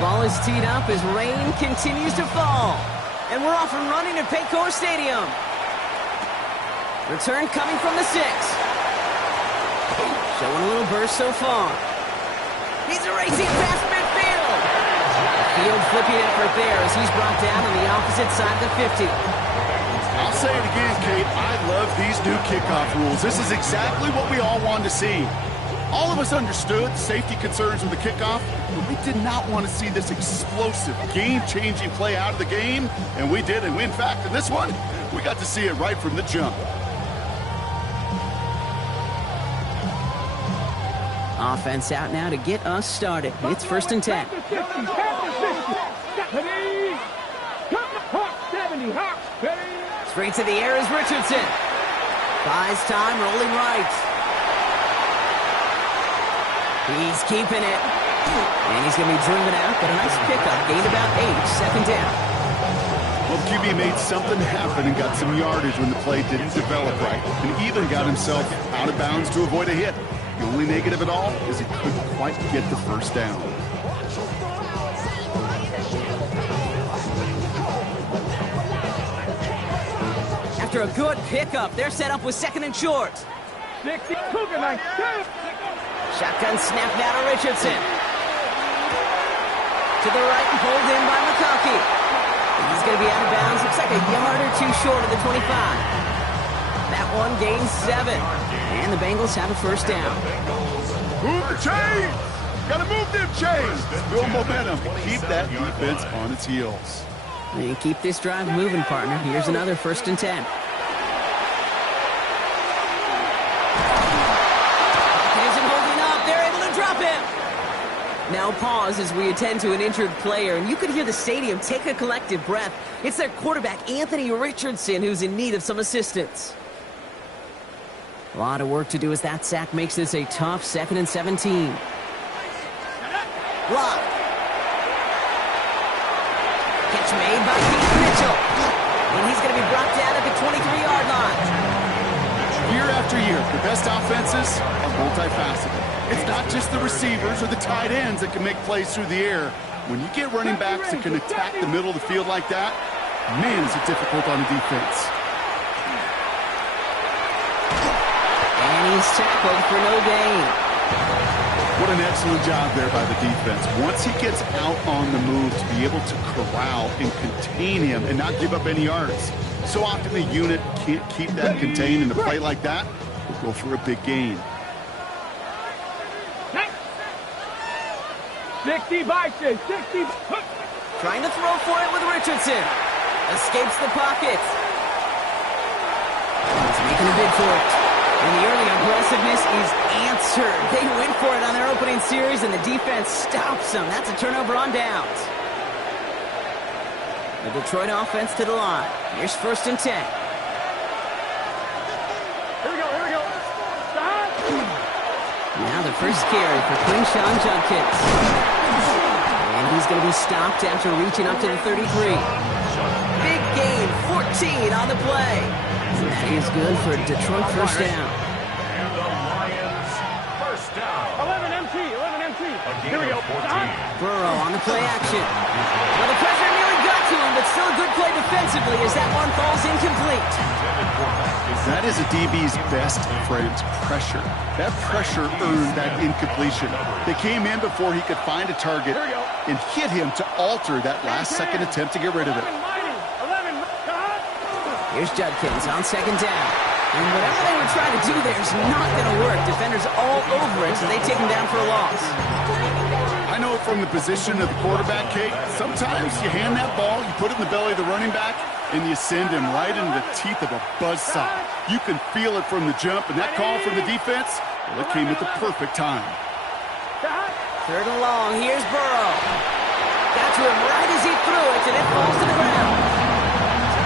Ball is teed up as rain continues to fall. And we're off and running at Paycor Stadium. Return coming from the 6. Showing a little burst so far. He's racing past midfield. Field flipping effort there as he's brought down on the opposite side of the 50. I'll say it again, Kate. I love these new kickoff rules. This is exactly what we all wanted to see. All of us understood safety concerns with the kickoff, but we did not want to see this explosive, game-changing play out of the game, and we did. And in fact, in this one, we got to see it right from the jump. Offense out now to get us started. It's 1st and 10. Straight to the air is Richardson. Buys time, rolling right. He's keeping it. And he's going to be driven out, but a nice pickup. Gained about 8, 2nd down. Well, the QB made something happen and got some yardage when the play didn't develop right, and even got himself out of bounds to avoid a hit. The only negative at all is he couldn't quite get the 1st down. After a good pickup, they're set up with 2nd and short. Shotgun snap now to Richardson. To the right and pulled in by McConkey. He's going to be out of bounds. Looks like a yard or 2 short of the 25. That one gains 7. And the Bengals have a 1st down. Move the chains! Gotta move them chains! Build momentum. Keep that defense on its heels. And keep this drive moving, partner. Here's another 1st and 10. Isn't holding up. They're able to drop him. Now pause as we attend to an injured player, and you could hear the stadium take a collective breath. It's their quarterback, Anthony Richardson, who's in need of some assistance. A lot of work to do as that sack makes this a tough 2nd and 17. Block. Catch made by Keith Mitchell. And he's going to be brought down at the 23-yard line. Year after year, the best offenses are multifaceted. It's not just the receivers or the tight ends that can make plays through the air. When you get running backs that can attack the middle of the field like that, man, is it difficult on the defense. And he's tackled for no gain. What an excellent job there by the defense. Once he gets out on the move, to be able to corral and contain him and not give up any yards. So often the unit can't keep that contained, and a play like that will go for a big gain. 60 Bison, 60. Trying to throw for it with Richardson. Escapes the pocket. He's making a bid for it. And the early aggressiveness is answered. They went for it on their opening series, and the defense stops them. That's a turnover on downs. The Detroit offense to the line. Here's 1st and 10. Here we go. Stop. Now the first carry for Quinshawn Judkins. And he's going to be stopped after reaching up to the 33. Big gain, 14 on the play. That is good for Detroit 1st down. And the Lions 1st down. 11 MT. Here we go. Stop. Burrow on the play action. Well, the pressure nearly got to him, but still a good play defensively as that one falls incomplete. That is a DB's best friend, pressure. That pressure earned that incompletion. They came in before he could find a target and hit him to alter that last-second attempt to get rid of it. Here's Judkins on 2nd down. And whatever they were trying to do there is not going to work. Defenders all over it, so they take him down for a loss. I know from the position of the quarterback, Kate, sometimes you hand that ball, you put it in the belly of the running back, and you send him right into the teeth of a buzzsaw. You can feel it from the jump, and that call from the defense, well, it came at the perfect time. 3rd and long, here's Burrow. Got to him right as he threw it, and it falls to the ground.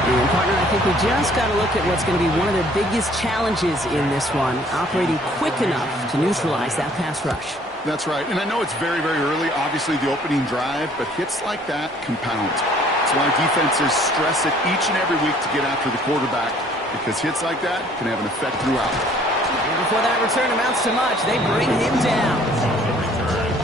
And partner, I think we just got to look at what's going to be one of the biggest challenges in this one, operating quick enough to neutralize that pass rush. That's right, and I know it's very, very early, obviously the opening drive, but hits like that compound. That's why defenses stress it each and every week to get after the quarterback, because hits like that can have an effect throughout. And before that return amounts to much, they bring him down.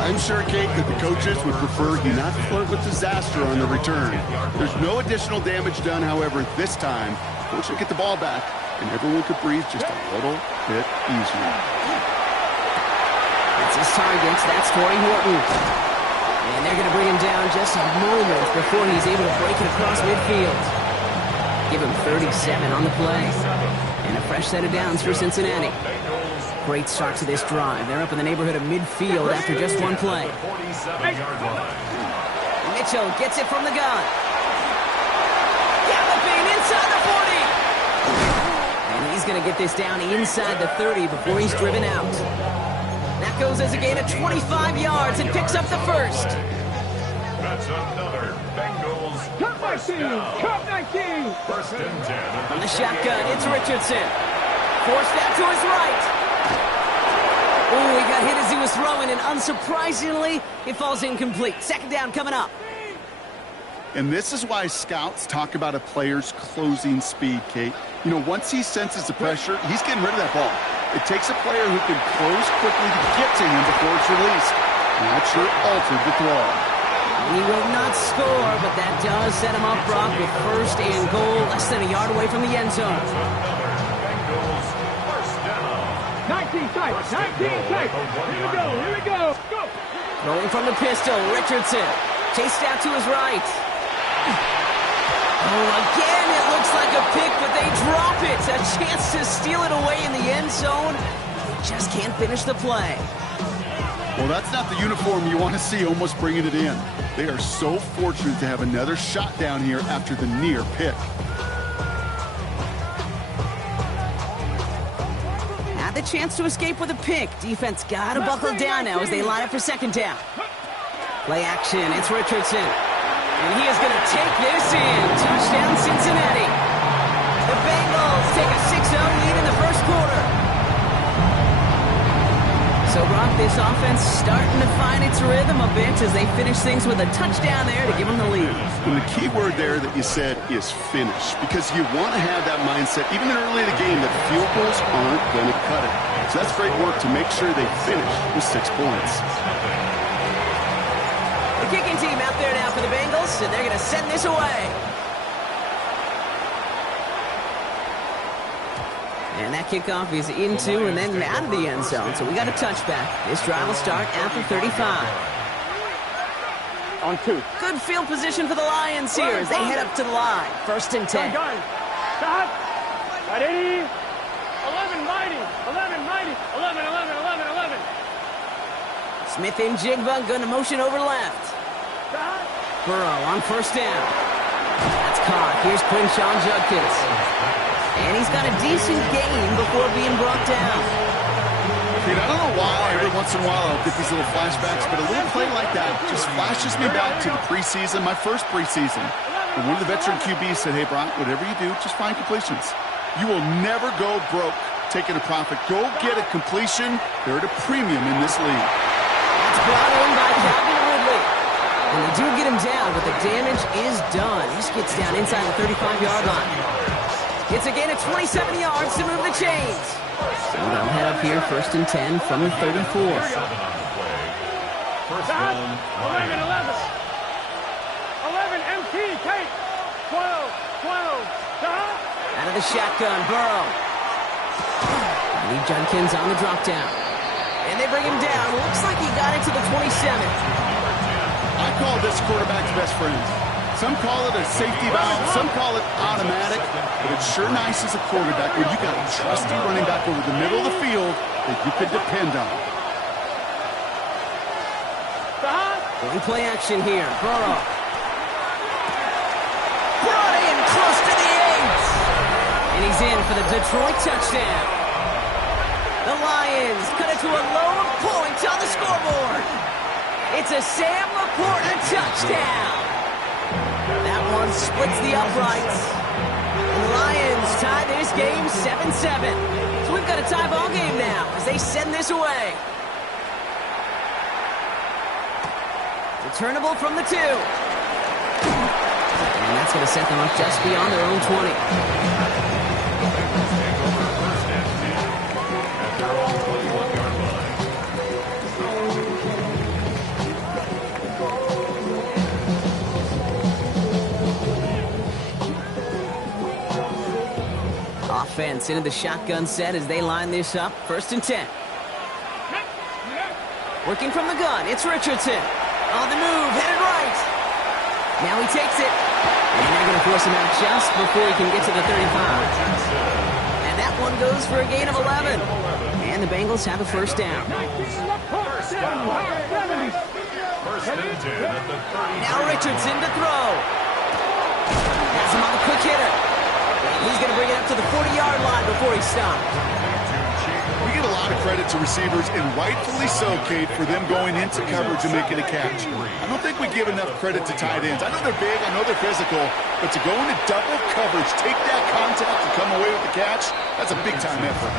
I I'm sure, Kate, that the coaches would prefer he not flirt with disaster on the return. There's no additional damage done, however, this time. Coach should get the ball back, and everyone could breathe just a little bit easier. That's his target. That's Corey Horton. And they're going to bring him down just a moment before he's able to break it across midfield. Give him 37 on the play. And a fresh set of downs for Cincinnati. Great start to this drive. They're up in the neighborhood of midfield after just one play. Mitchell gets it from the gun. Galloping inside the 40. And he's going to get this down inside the 30 before he's driven out. That goes as a gain of 25 yards and picks up the first. That's another Bengals Cup 19! Cup 19! first and 10. From the shotgun, it's Richardson. Forced out to his right. Oh, he got hit as he was throwing, and unsurprisingly, it falls incomplete. Second down coming up. And this is why scouts talk about a player's closing speed, Kate. You know, once he senses the pressure, he's getting rid of that ball. It takes a player who can close quickly to get to him before it's released. And that sure altered the throw. He will not score, but that does set him up, Brock, with first and goal, less than a yard away from the end zone. Bengals first down. 19 tight! 19 tight! Here we go! Here we go! Go! Throwing from the pistol, Richardson. Chased out to his right. Oh, again, it looks like a pick, but they drop it. A chance to steal it away in the end zone. Just can't finish the play. Well, that's not the uniform you want to see almost bringing it in. They are so fortunate to have another shot down here after the near pick. Had the chance to escape with a pick. Defense got to buckle down now as they line up for second down. Play action, it's Richardson. And he is going to take this in. Touchdown, Cincinnati. The Bengals take a 6-0 lead in the first quarter. So, Brock, this offense starting to find its rhythm a bit as they finish things with a touchdown there to give them the lead. And the key word there that you said is finish, because you want to have that mindset, even early in the game, that field goals aren't going to cut it. So that's great work to make sure they finish with 6 points. The kicking team out there now for the Bengals, and they're going to send this away. And that kickoff is into and then out of the end zone, so we got a touchback. This drive will start after 35. On 2. Good field position for the Lions here as they head up to the line. First and 10. Gun. Stop. Ready. 11 mighty. 11 mighty. 11, 11, 11, 11. Smith and Jigba going to motion over left. Stop. Burrow on first down. That's caught. Here's Quinshawn Judkins. And he's got a decent gain before being brought down. Dude, I don't know why every once in a while I'll get these little flashbacks, but a little play like that just flashes me back to the preseason, my first preseason. And one of the veteran QBs said, hey, Brock, whatever you do, just find completions. You will never go broke taking a profit. Go get a completion. They're at a premium in this league. That's brought in by Calvin Ridley. And they do get him down, but the damage is done. He just gets down inside the 35-yard line. It's a gain of 27 yards to move the chains. So they'll head up here first and 10 from the 34. First Stop. down. 11, 11. 11, MT, Kate. 12, 12. Stop. Out of the shotgun, Burrow. Lee Judkins on the drop down. And they bring him down. Looks like he got it to the 27. I call this quarterback's best friend. Some call it a safety valve, some call it automatic, but it's sure nice as a quarterback when you got a trusty running back over the middle of the field that you could depend on. Going play action here. Burrow. Brought in close to the 8. And he's in for the Detroit touchdown. The Lions cut it to a low point on the scoreboard. It's a Sam Laporta touchdown. That one splits the uprights. And the Lions tie this game 7-7. So we've got a tie ball game now as they send this away. Returnable from the 2. And that's going to set them up just beyond their own 20. offense into the shotgun set as they line this up. 1st and 10. Working from the gun, it's Richardson. On the move, headed right. Now he takes it. And they're going to force him out just before he can get to the 35. And that one goes for a gain of 11. And the Bengals have a 1st down. First down. 1st and 10 at the 30. Now Richardson to throw. Has him on the quick hitter. He's going to bring it up to the 40-yard line before he stops. We give a lot of credit to receivers, and rightfully so, Kate, for them going into coverage and making a catch. I don't think we give enough credit to tight ends. I know they're big, I know they're physical, but to go into double coverage, take that contact and come away with the catch, that's a big-time effort.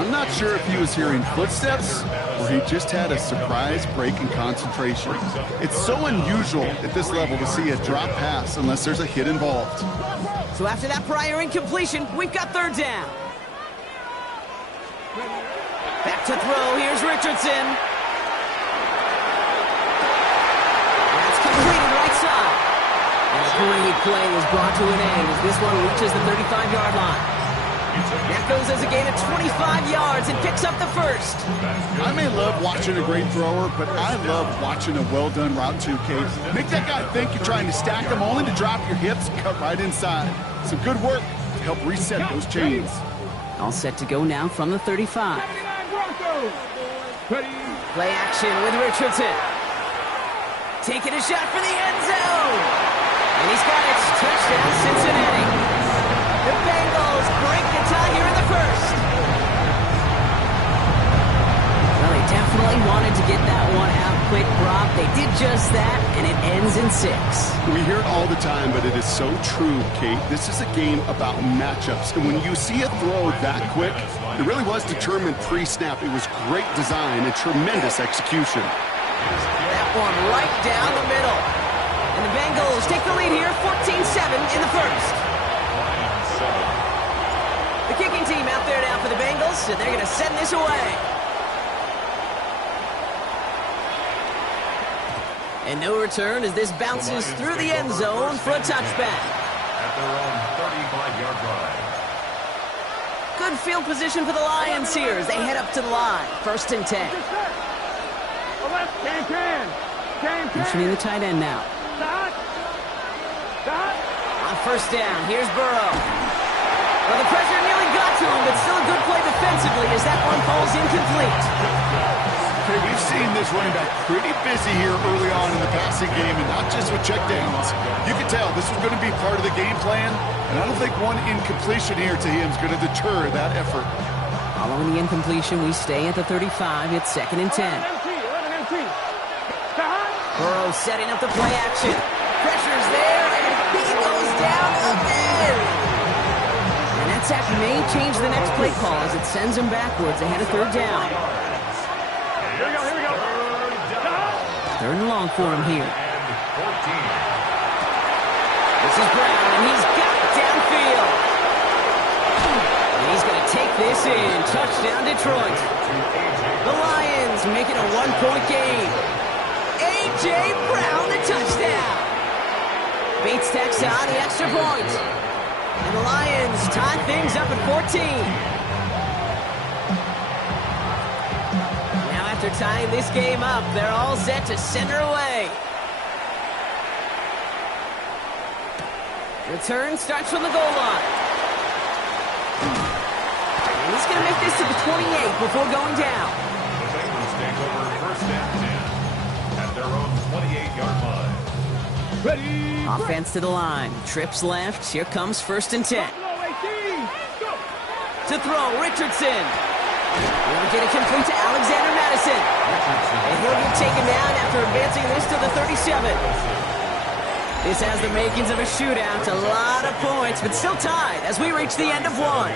I'm not sure if he was hearing footsteps or he just had a surprise break in concentration. It's so unusual at this level to see a drop pass unless there's a hit involved. So after that prior incompletion, we've got 3rd down. Back to throw, here's Richardson. That's completed right side. And a great play is brought to an end as this one reaches the 35-yard line. That goes as a gain of 25 yards and picks up the 1st. I may love watching a great thrower, but I love watching a well-done route too, Kate. Make that guy think you're trying to stack him only to drop your hips, cut right inside. Some good work to help reset those chains. All set to go now from the 35. Play action with Richardson. Taking a shot for the end zone. And he's got it. Touchdown, Cincinnati. The Bengals break the tie here in the 1st. Well, they definitely wanted to get that one out quick, Brock. They did just that, and it ends in 6. We hear it all the time, but it is so true, Kate. This is a game about matchups. And when you see a throw that quick, it really was determined pre-snap. It was great design and tremendous execution. That one right down the middle. And the Bengals take the lead here, 14-7 in the 1st. The kicking team out there now for the Bengals, and they're going to send this away. And no return as this bounces through the end zone for a touchback. At their own 35-yard line. Good field position for the Lions here as they head up to the line. 1st and 10. Mentioning the tight end now. On 1st down, here's Burrow. Well, the pressure nearly got to him, but still a good play defensively as that one falls incomplete. Okay, we've seen this running back pretty busy here early on in the passing game, and not just with checkdowns. You can tell this was going to be part of the game plan, and I don't think one incompletion here to him is going to deter that effort. Following the incompletion, we stay at the 35. It's 2nd and 10. Burrow setting up the play action. Pressure's there, and he goes down again. And that sack may change the next play call as it sends him backwards ahead of 3rd down. Here we go. 3rd and long for him here. This is Brown, and he's got it downfield. And he's going to take this in. Touchdown, Detroit. The Lions making a 1-point game. A.J. Brown, the touchdown. Bates tacks on the extra point. And the Lions tie things up at 14. Now after tying this game up, they're all set to send her away. Return starts from the goal line. And he's going to make this to the 28 before going down. The Bengals take over 1st and 10 at their own 28-yard line. Offense to the line. Trips left. Here comes 1st and 10. To throw, Richardson. He'll get it complete to Alexander Madison. And he'll get taken down after advancing this to the 37. This has the makings of a shootout. A lot of points, but still tied as we reach the end of one.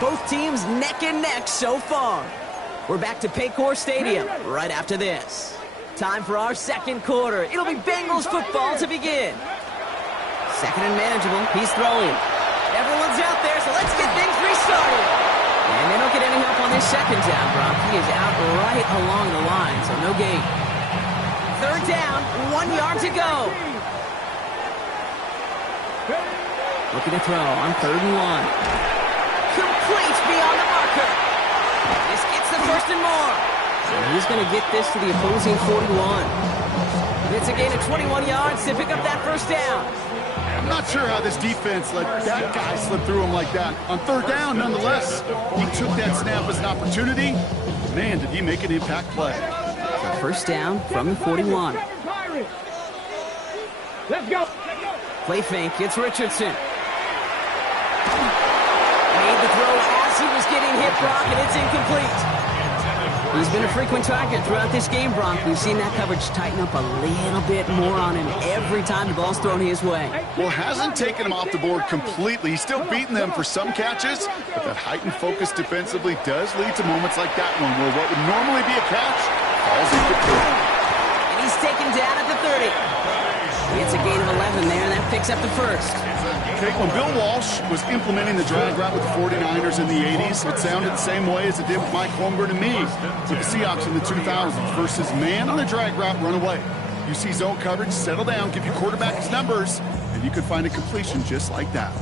Both teams neck and neck so far. We're back to Paycor Stadium right after this. Time for our 2nd quarter. It'll be Bengals football to begin. 2nd and manageable. He's throwing. Everyone's out there, so let's get things restarted. And they don't get any help on this 2nd down, Brock. He is out right along the line, so no gain. 3rd down, 1 yard to go. Looking to throw on 3rd and 1. complete beyond the marker. This gets the first and more. And he's going to get this to the opposing 41. It's a gain of 21 yards to pick up that first down. I'm not sure how this defense let that guy slip through him like that. On third down, nonetheless, he took that snap as an opportunity. Man, did he make an impact play. So first down from the 41. Let's go. Play fake, it's Richardson. Made the throw as he was getting hit, Brock, and it's incomplete. He's been a frequent target throughout this game, Brock. We've seen that coverage tighten up a little bit more on him every time the ball's thrown his way. Well, hasn't taken him off the board completely. He's still beating them for some catches, but that heightened focus defensively does lead to moments like that one where what would normally be a catch falls incomplete. And he's taken down at the 30. It's a gain of 11 there, and that picks up the first. Okay, when Bill Walsh was implementing the drag route with the 49ers in the 80s, it sounded the same way as it did with Mike Holmgren and me with the Seahawks in the 2000s versus man on the drag route, run away. You see zone coverage, settle down, give your quarterback his numbers, and you can find a completion just like that.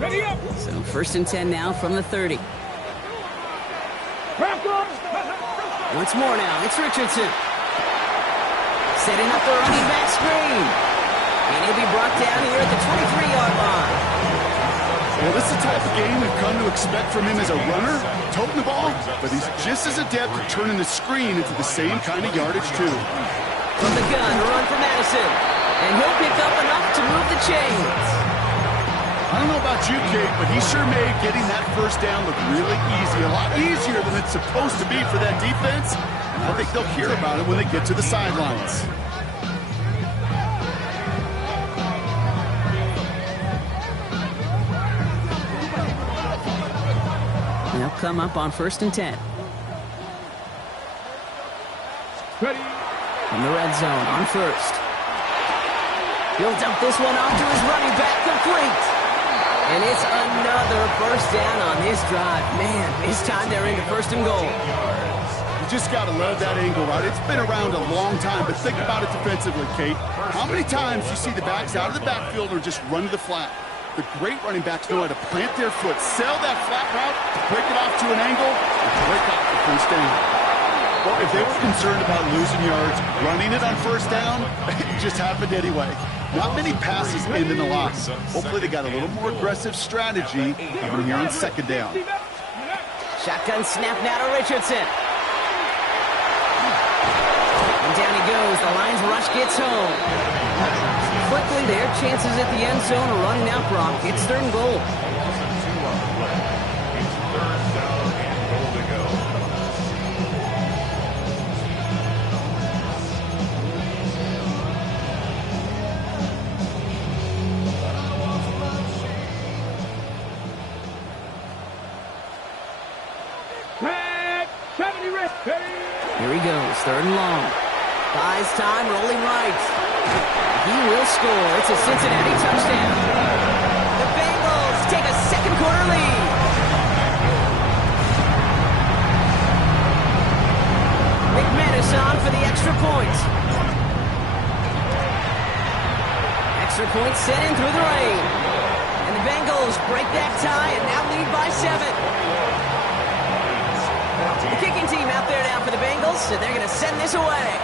Ready up. So first and 10 now from the 30. Once more now, it's Richardson. Setting up the running back screen. And he'll be brought down here at the 23-yard line. Well, this is the type of game we've come to expect from him as a runner, toting the ball, but he's just as adept at turning the screen into the same kind of yardage, too. From the gun, a run for Madison. And he'll pick up enough to move the chains. I don't know about you, Kate, but he sure made getting that first down look really easy. A lot easier than it's supposed to be for that defense. I think they'll hear about it when they get to the sidelines. They'll come up on first and 10. Ready. From the red zone on first. He'll dump this one off to his running back, complete. And it's another first down on this drive. Man, this time they're into first and goal. You just got to love that angle, right? It's been around a long time, but think about it defensively, Kate. How many times you see the backs out of the backfield or just run to the flat? The great running backs know how to plant their foot, sell that flat route, break it off to an angle, and break off the first down. Well, if they were concerned about losing yards, running it on first down, it just happened anyway. Not many passes end in a loss. Hopefully they got a little more aggressive strategy coming here on second down. Shotgun snap now to Richardson. And down he goes. The Lions rush gets home. Quickly, their chances at the end zone are running out, Brock. It's third and goal. Here he goes, third and long. Buys time, rolling right. He will score. It's a Cincinnati touchdown. The Bengals take a second quarter lead. McManus on for the extra point. Extra point sent in through the rain. And the Bengals break that tie and now lead by 7. The kicking team out there now for the Bengals, and they're going to send this away.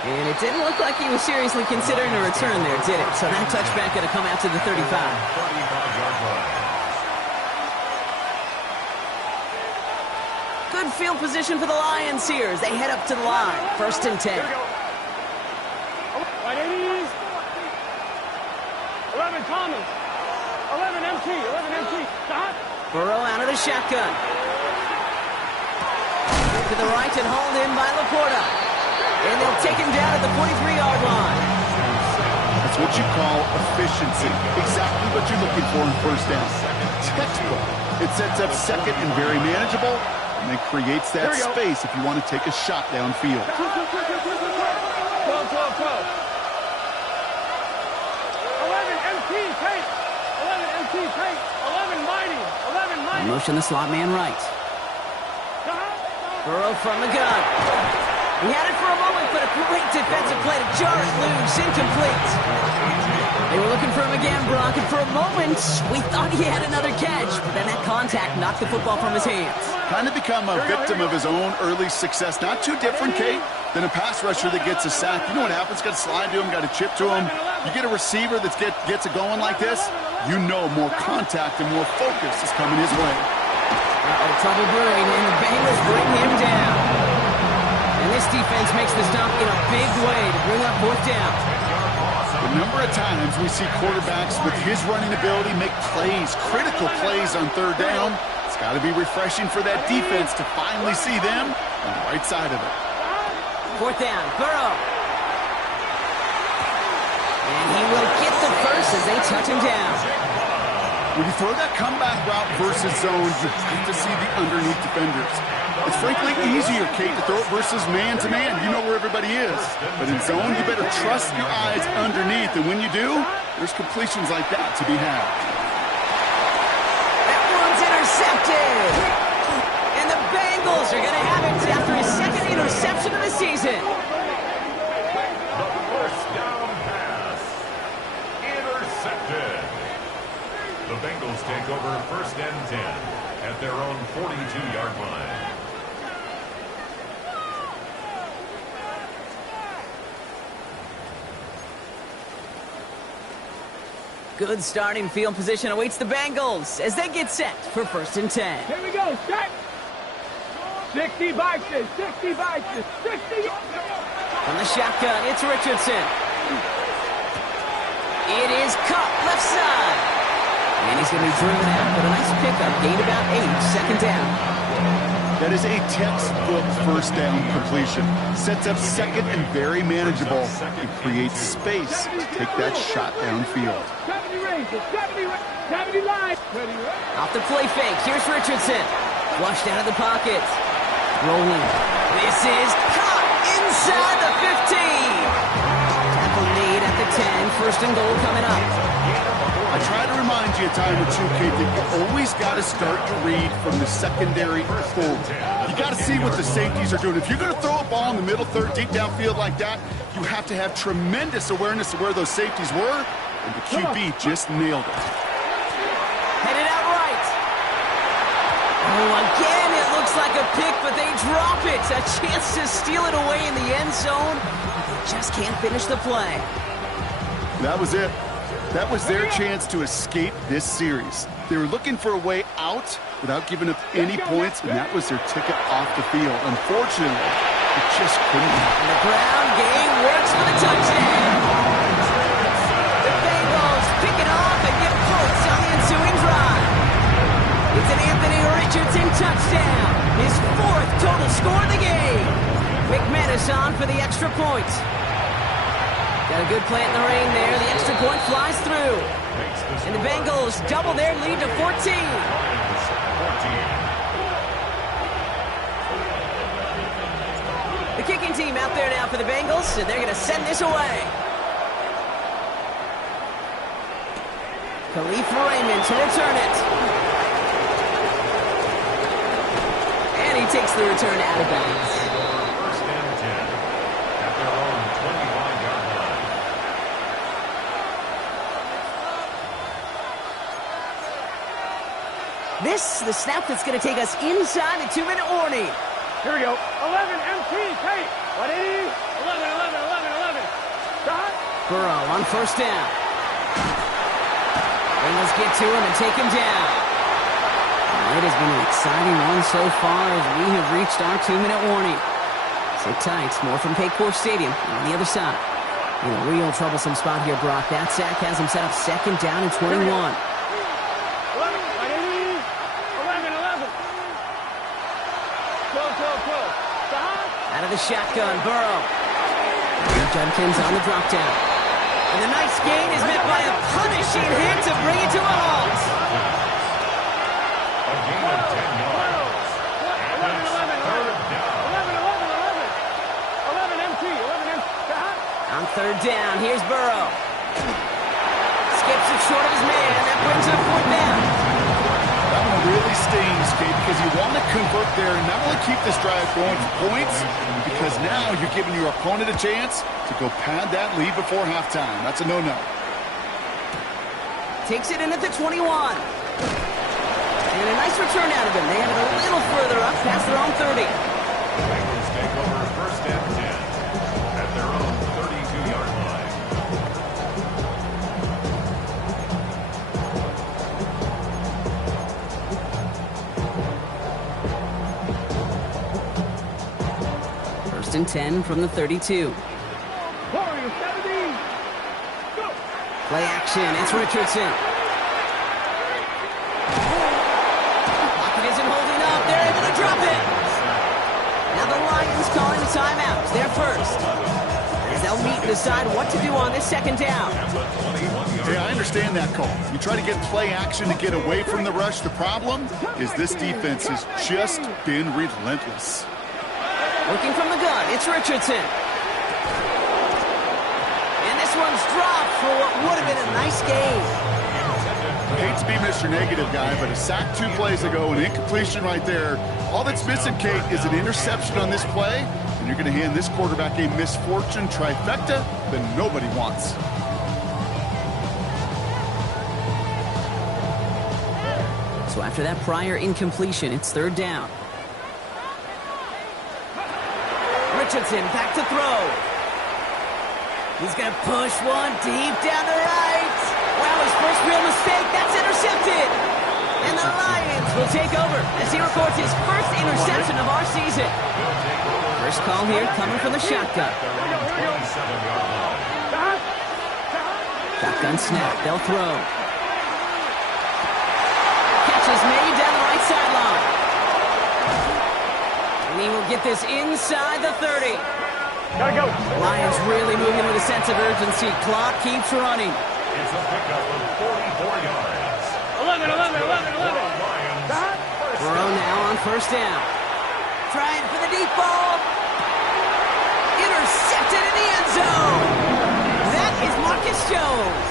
And it didn't look like he was seriously considering a return there, did it? So that touchback going to come out to the 35. 35-yard line. Good field position for the Lions here as they head up to the line. First and 10. Right, 80s. 11 Thomas. 11 MT. 11 MT. Stop. Burrow out of the shotgun. To the right and hauled in by Laporta. And they'll take him down at the 43-yard line. That's what you call efficiency. Exactly what you're looking for in first down. Textbook. It sets up second and very manageable, and then creates that space if you want to take a shot downfield. 12, 12, 12. 11 MT tape. 11 MT tape. 11 mighty. 11 mighty. Motion the slot man right. Burrow from the gun. He had it for a moment, but a great defensive play to jar it loose. Incomplete. They were looking for him again, Brock, and for a moment, we thought he had another catch, but then that contact knocked the football from his hands. Kind of become a victim of his own early success. Not too different, Kate, than a pass rusher that gets a sack. You know what happens? Got to slide to him, got to chip to him. You get a receiver that gets it going like this, you know more contact and more focus is coming his way. Trouble brewing, and the Bengals bring him down. And this defense makes the stop in a big way to bring up fourth down. The number of times we see quarterbacks with his running ability make plays, critical plays on third down. It's got to be refreshing for that defense to finally see them on the right side of it. Fourth down, Burrow. And he will get the first as they touch him down. When you throw that comeback route versus zone, you have to see the underneath defenders. It's frankly easier, Kate, to throw it versus man-to-man. You know where everybody is. But in zone, you better trust your eyes underneath. And when you do, there's completions like that to be had. That one's intercepted. And the Bengals are going to have it after his second interception of the season. The first down pass. Intercepted. The Bengals take over first and 10 at their own 42-yard line. Good starting field position awaits the Bengals as they get set for first and 10. Here we go, set. 60 boxes, 60 boxes, 60. From the shotgun, it's Richardson. It is caught left side. And he's going to be driven out, but a nice pickup. Gained about 8, second down. That is a textbook first down completion. Sets up second and very manageable. It creates space to take that shot downfield. 70 ranges, 70 line. Off the play fake, here's Richardson. Flushed out of the pocket. Rolling. This is caught inside the 15. Tackle made at the 10. First and goal coming up. I try to remind you a time or two, Kate, that you always got to start to read from the secondary forward. You got to see what the safeties are doing. If you're going to throw a ball in the middle third, deep downfield like that, you have to have tremendous awareness of where those safeties were, and the QB just nailed it. Headed out right. Oh, again, it looks like a pick, but they drop it. A chance to steal it away in the end zone. They just can't finish the play. That was it. That was their chance to escape this series. They were looking for a way out without giving up any points, and that was their ticket off the field. Unfortunately, it just couldn't happen. The ground game works for the touchdown. The Bengals pick it off and get points on the ensuing drive. It's an Anthony Richardson touchdown. His 4th total score of the game. McManus on for the extra point. Got a good plant in the rain there. The extra point flies through. And the Bengals double their lead to 14. The kicking team out there now for the Bengals, and they're going to send this away. Khalif Raymond to return it. And he takes the return out of bounds. First and 10 at their own 25-yard line. This, the snap that's going to take us inside the 2-minute warning. Here we go. 11 MT, Kate. 180. 11. Stop. Burrow on first down. Bengals get to him and take him down. It has been an exciting one so far as we have reached our 2-minute warning. Sit tight. More from Paycor Stadium on the other side. In a real troublesome spot here, Brock. That sack has him set up second down and 21. 12. Stop. Out of the shotgun, Burrow. Judkins on the drop down. And the nice gain is met by a punishing hit to bring it to a halt. A gain of 10 yards. And it's third down. 11 MT. Stop. On third down, here's Burrow. Skips it short of his man. That brings up fourth down. That one really stings, Kate, because you want to convert there and not only keep this drive going for points, because now you're giving your opponent a chance to go pad that lead before halftime. That's a no-no. Takes it in at the 21. And a nice return out of him. They have it a little further up past their own 30. Bengals take over first and 10 at their own 32-yard line. First and 10 from the 32. Play action. It's Richardson. Pocket isn't holding up. They're able to drop it. Now the Lions calling the timeout. They're first. As they'll meet and decide what to do on this second down. Yeah, I understand that call. You try to get play action to get away from the rush. The problem is this defense has just been relentless. Looking from the gun, it's Richardson. And this one's dropped for what would have been a nice game. I hate to be Mr. Negative guy, but a sack 2 plays ago, an incompletion right there. All that's missing, Kate, is an interception on this play, and you're going to hand this quarterback a misfortune trifecta that nobody wants. So after that prior incompletion, it's third down. Richardson back to throw. He's going to push one deep down the right. Wow, his first real mistake. That's intercepted. And the Lions will take over as he records his first interception of our season. First call here coming from the shotgun. Shotgun snap. They'll throw. Catch is made down the right sideline. And he will get this inside the 30. Gotta go. Lions really moving with a sense of urgency. Clock keeps running. It's a pickup of 44 yards. 11. Burrow now on first down. Trying for the deep ball. Intercepted in the end zone. That is Marcus Jones.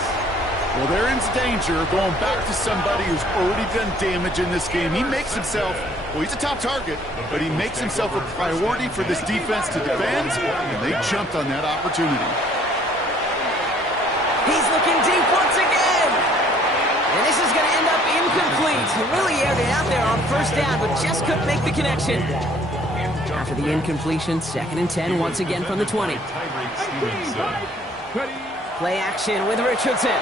Well, they're in danger going back to somebody who's already done damage in this game. He makes himself, well, he's a top target, but he makes himself a priority for this defense to defend, and they jumped on that opportunity. He's looking deep once again. And this is going to end up incomplete. He really aired it out there on first down, but just couldn't make the connection. After the incompletion, second and 10 once again from the 20. Play action with Richardson.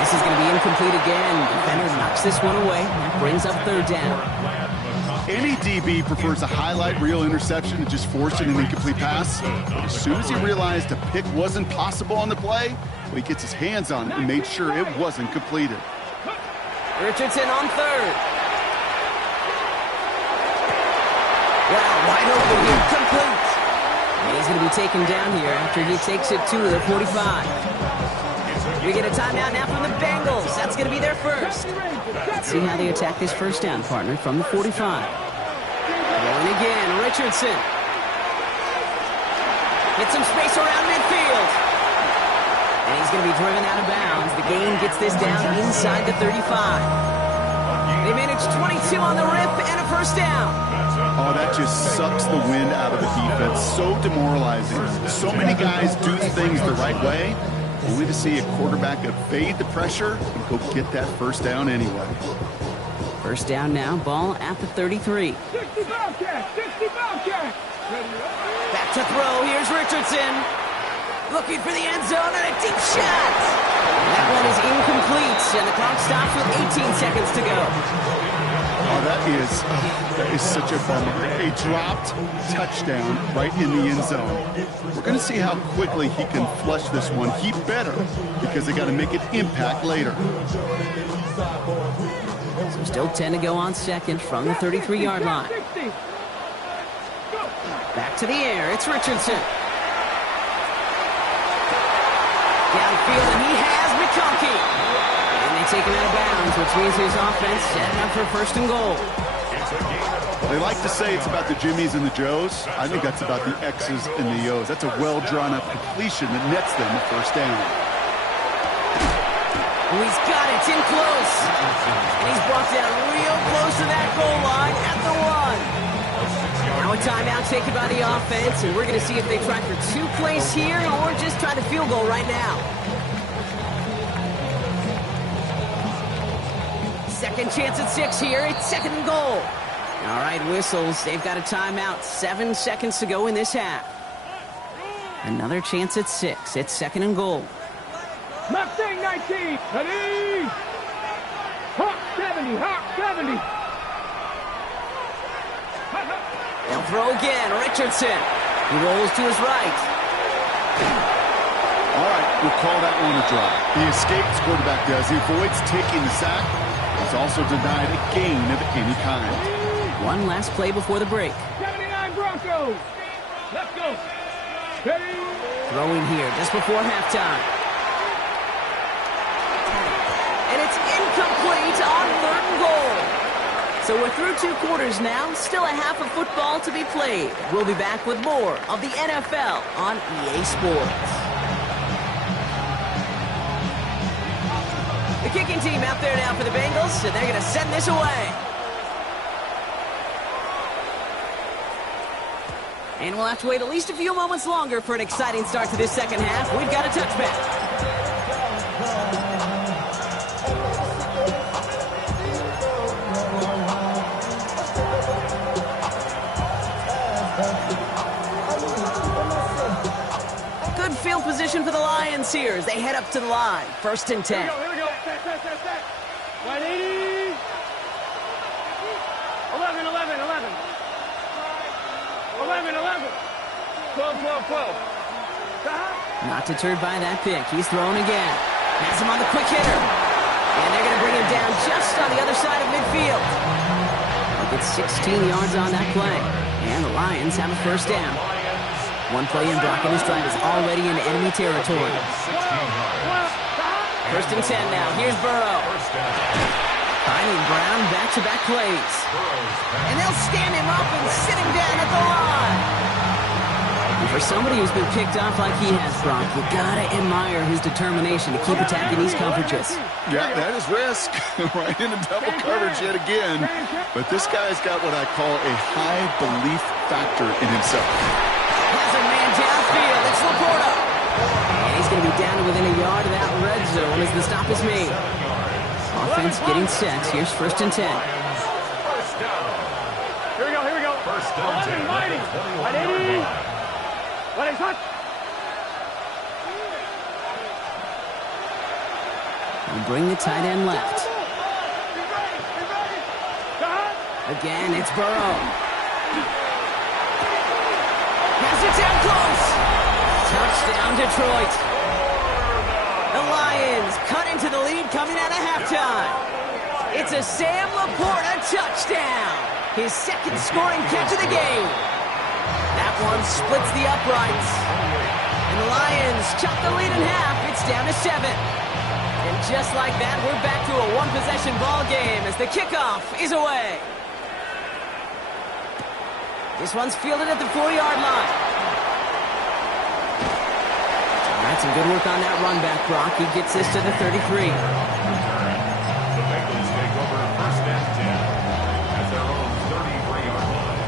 This is going to be incomplete again. Defender knocks this one away. That brings up third down. Any DB prefers a highlight reel interception to just forcing an incomplete pass. But as soon as he realized a pick wasn't possible on the play, well, he gets his hands on it and made sure it wasn't completed. Richardson on third. Wow, wide open here, complete. And he's going to be taken down here after he takes it to the 45. We get a timeout now from the Bengals. That's going to be their first. Let's see how they attack this first down, partner, from the 45. Going again, Richardson. Get some space around midfield. And he's going to be driven out of bounds. The gain gets this down inside the 35. They managed 22 on the rip and a first down. Oh, that just sucks the wind out of the defense. So demoralizing. So many guys do things the right way, only to see a quarterback evade the pressure and go get that first down anyway. First down now, ball at the 33. 60 Bobcat. Back to throw, here's Richardson. Looking for the end zone and a deep shot. That one is incomplete, and the clock stops with 18 seconds to go. Oh, that is such a bummer. A dropped touchdown right in the end zone. We're going to see how quickly he can flush this one. He better, because they got to make an impact later. So still 10 to go on second from the 33-yard line. Back to the air, it's Richardson. Downfield, and he has McConkey. And they take him out of bounds, which means his offense setting up for first and goal. They like to say it's about the Jimmies and the Joes. I think that's about the X's and the O's. That's a well-drawn-up completion that nets them the first down. Oh, he's got it. It's in close. And he's brought down real close Now a timeout taken by the offense, and we're going to see if they try for 2 plays here or just try the field goal right now. Second chance at 6 here. It's 2nd and goal. All right, whistles. They've got a timeout. 7 seconds to go in this half. Another chance at 6. It's 2nd and goal. Mustang 19. Ready? Hawk 70. Hawk 70. They'll throw again. Richardson. He rolls to his right. All right, we'll call that one a draw. He escapes, quarterback does. He avoids taking the sack. He's also denied a gain of any kind. One last play before the break. 79 Broncos. Let's go. Ready? Throwing here just before halftime. And it's incomplete on 3rd and goal. So we're through 2 quarters now. Still a half of football to be played. We'll be back with more of the NFL on EA Sports. The kicking team out there now for the Bengals, and they're going to send this away. And we'll have to wait at least a few moments longer for an exciting start to this second half. We've got a touchback. Good field position for the Lions here as they head up to the line. 1st and 10. Here we go. Set. 180. 11. 12. Not deterred by that pick. He's thrown again. Has him on the quick hitter. And they're going to bring him down just on the other side of midfield. They'll get 16 yards on that play. And the Lions have a 1st down. One play in, Brock and his drive is already in enemy territory. 1st and 10 now. Here's Burrow. Finding Brown back-to-back plays. And they'll stand him up and sit him down at the line. And for somebody who's been picked off like he has, Brock, you gotta admire his determination to keep attacking these coverages. Yeah, that is risk. Right into double coverage yet again. But this guy's got what I call a high belief factor in himself. Has a man downfield. It's Laporta. And he's going to be down to within a yard of that red zone as the stop is made. Offense getting set. Here's 1st and 10. Here we go. 11 mighty. 180. What is hot? And bring the tight end left. Again, it's Burrow. Has it down close. Touchdown, Detroit. The Lions cut into the lead coming out of halftime. It's a Sam Laporta touchdown. His 2nd scoring catch of the game. That one splits the uprights. And the Lions chop the lead in half. It's down to 7. And just like that, we're back to a 1-possession ball game as the kickoff is away. This one's fielded at the 4-yard line. That's some good work on that run back, Brock. He gets this to the 33. The Bengals take over 1st and 10 at their own 33-yard line.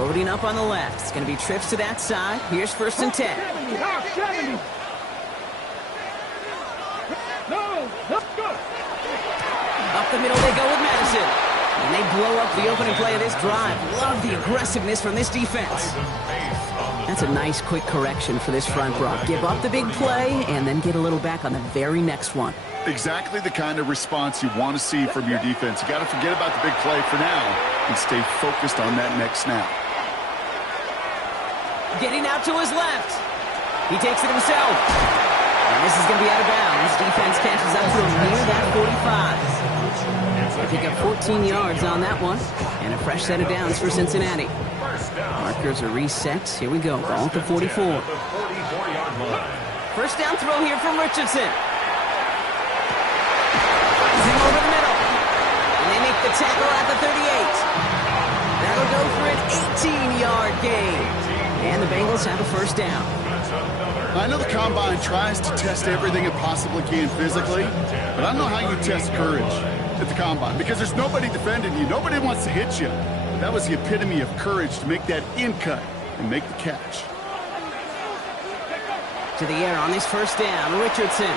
Loading up on the left. It's going to be trips to that side. Here's 1st and 10. 70. No, good. Up the middle they go with Madison. And they blow up the opening play of this drive. Love the aggressiveness from this defense. That's a nice quick correction for this front, Brock. Give up the big play and then get a little back on the very next one. Exactly the kind of response you want to see from your defense. You got to forget about the big play for now and stay focused on that next snap. Getting out to his left. He takes it himself. And this is going to be out of bounds. Defense catches up to him near that 45. They pick up 14 yards on that one. And a fresh set of downs for Cincinnati. Markers are reset. Here we go. Ball at the 44. 1st down throw here from Richardson. Him over the middle. And they make the tackle at the 38. That'll go for an 18-yard gain. And the Bengals have a 1st down. I know the Combine tries to test everything it possibly can physically, but I don't know how you test courage at the Combine because there's nobody defending you. Nobody wants to hit you. That was the epitome of courage to make that in cut and make the catch. To the air on this first down, Richardson.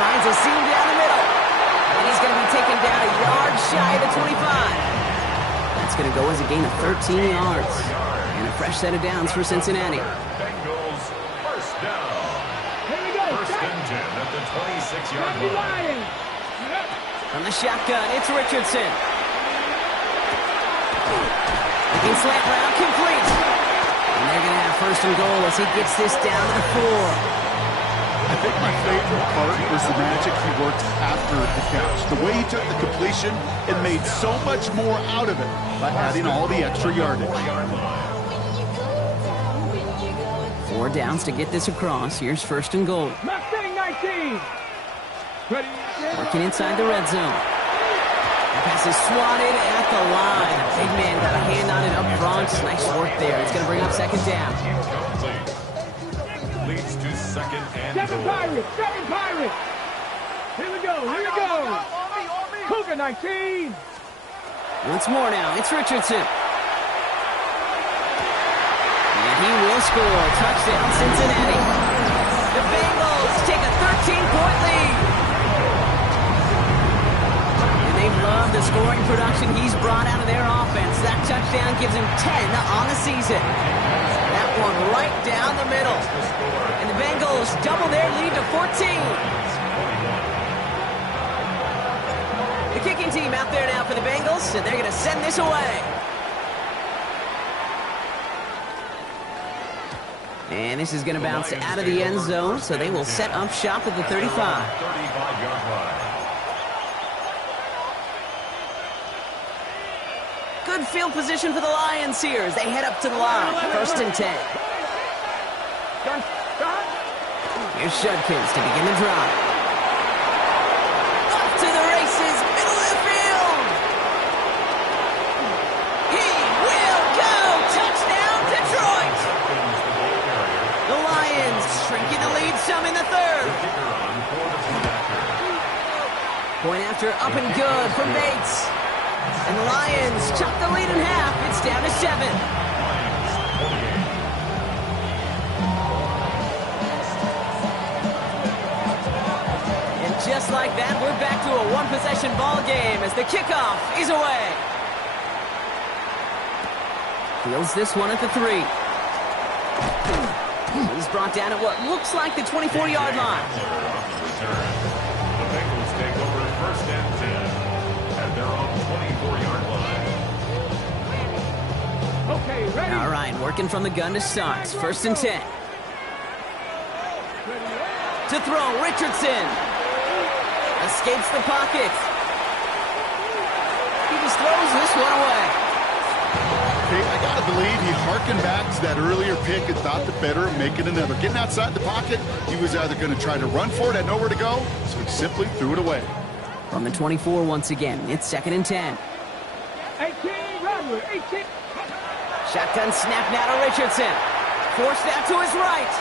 Finds a seam down the middle. And he's going to be taken down a yard shy of the 25. That's going to go as a gain of 13 yards. And a fresh set of downs for Cincinnati. Bengals first down. Here we go. First and 10 at the 26-yard line. From the shotgun, it's Richardson. Looking slant route, complete. And they're going to have first and goal as he gets this down to the 4. I think my favorite part was the magic he worked after the catch. The way he took the completion and made so much more out of it by adding all the extra yardage. 4 downs to get this across. Here's first and goal. Mustang 19. Ready? Working inside the red zone. The pass is swatted at the line. Big man got a hand on it up front. Nice work there. It's going to bring up second down. Leads to second and Seven goal. Pirates. Seven Pirates. Here we go. Here we go. Cougar 19. Once more now, it's Richardson. And he will score. Touchdown, Cincinnati. The Bengals take a 13-point lead. And they've loved the scoring production he's brought out of their offense. That touchdown gives him 10 on the season. That one right down the middle. And the Bengals double their lead to 14. The kicking team out there now for the Bengals, and they're going to send this away. And this is going to bounce out of the end zone, so they will set up shop at the 35. 35-yard line. Good field position for the Lions here as they head up to the line. First and 10. Here's Judkins to begin the drive. Up to the races, middle of the field. He will go. Touchdown, Detroit. The Lions shrinking the lead some in the third. Point after up and good from Bates. And the Lions chop the lead in half. It's down to 7. Just like that, we're back to a one-possession ball game as the kickoff is away. Fields this one at the 3. He's brought down at what looks like the 24-yard line. The Bengals take over first and 10 at their own 24-yard line. Okay, ready? All right, working from the gun to start. First and 10. To throw, Richardson. Escapes the pocket. He just throws this one away. Okay, I got to believe he harkened back to that earlier pick and thought the better of making another. Getting outside the pocket, he was either going to try to run for it, had nowhere to go, so he simply threw it away. From the 24 once again, it's second and 10. 18, Robert, 18. Shotgun snap now to Richardson. Forced out to his right.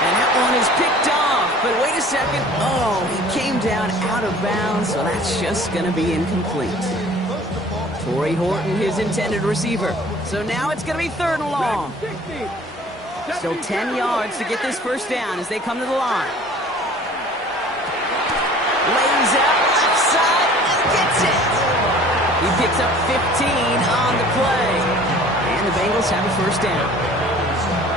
And that one is picked off, but wait a second. Oh, he came down out of bounds, so that's just going to be incomplete. Torrey Horton, his intended receiver. So now it's going to be third and long. 60. Still 10 yards to get this first down as they come to the line. Lays out left side and gets it. He picks up 15 on the play. And the Bengals have a first down.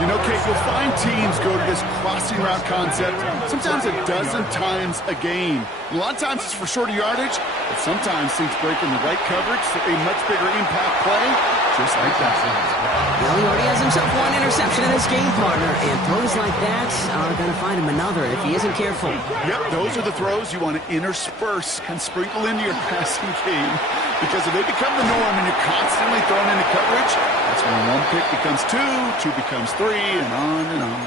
You know, Kate, you'll find teams go to this crossing route concept sometimes a dozen times a game. A lot of times it's for shorter yardage, but sometimes things break in the right coverage for a much bigger impact play, just like that. Well, he already has himself one interception in this game, partner, and throws like that are going to find him another if he isn't careful. Yep, those are the throws you want to intersperse and sprinkle into your passing game, because if they become the norm and you're constantly thrown into coverage, that's when one pick becomes two becomes three, and on and on.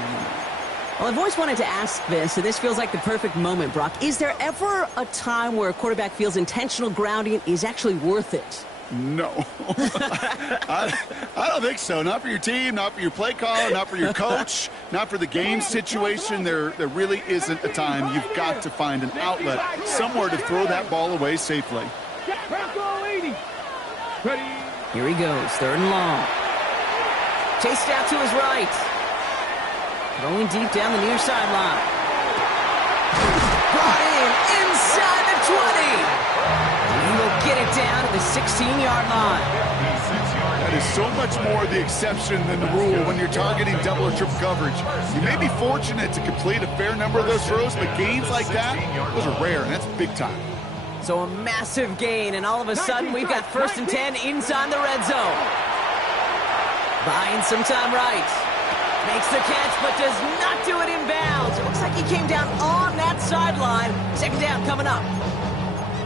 Well, I've always wanted to ask this, and this feels like the perfect moment, Brock. Is there ever a time where a quarterback feels intentional grounding is actually worth it? No. I don't think so. Not for your team, not for your play caller, not for your coach, not for the game situation. There really isn't a time. You've got to find an outlet, somewhere to throw that ball away safely. Here he goes, 3rd and long. Chased out to his right. Going deep down the near sideline. Brought in inside the 20. He will get it down to the 16-yard line. That is so much more the exception than the rule when you're targeting double or triple coverage. You may be fortunate to complete a fair number of those throws, but gains like that, those are rare, and that's big time. So a massive gain, and all of a sudden we've got 1st and 10 inside the red zone. Buying some time right. Makes the catch, but does not do it in bounds. It looks like he came down on that sideline. 2nd down coming up.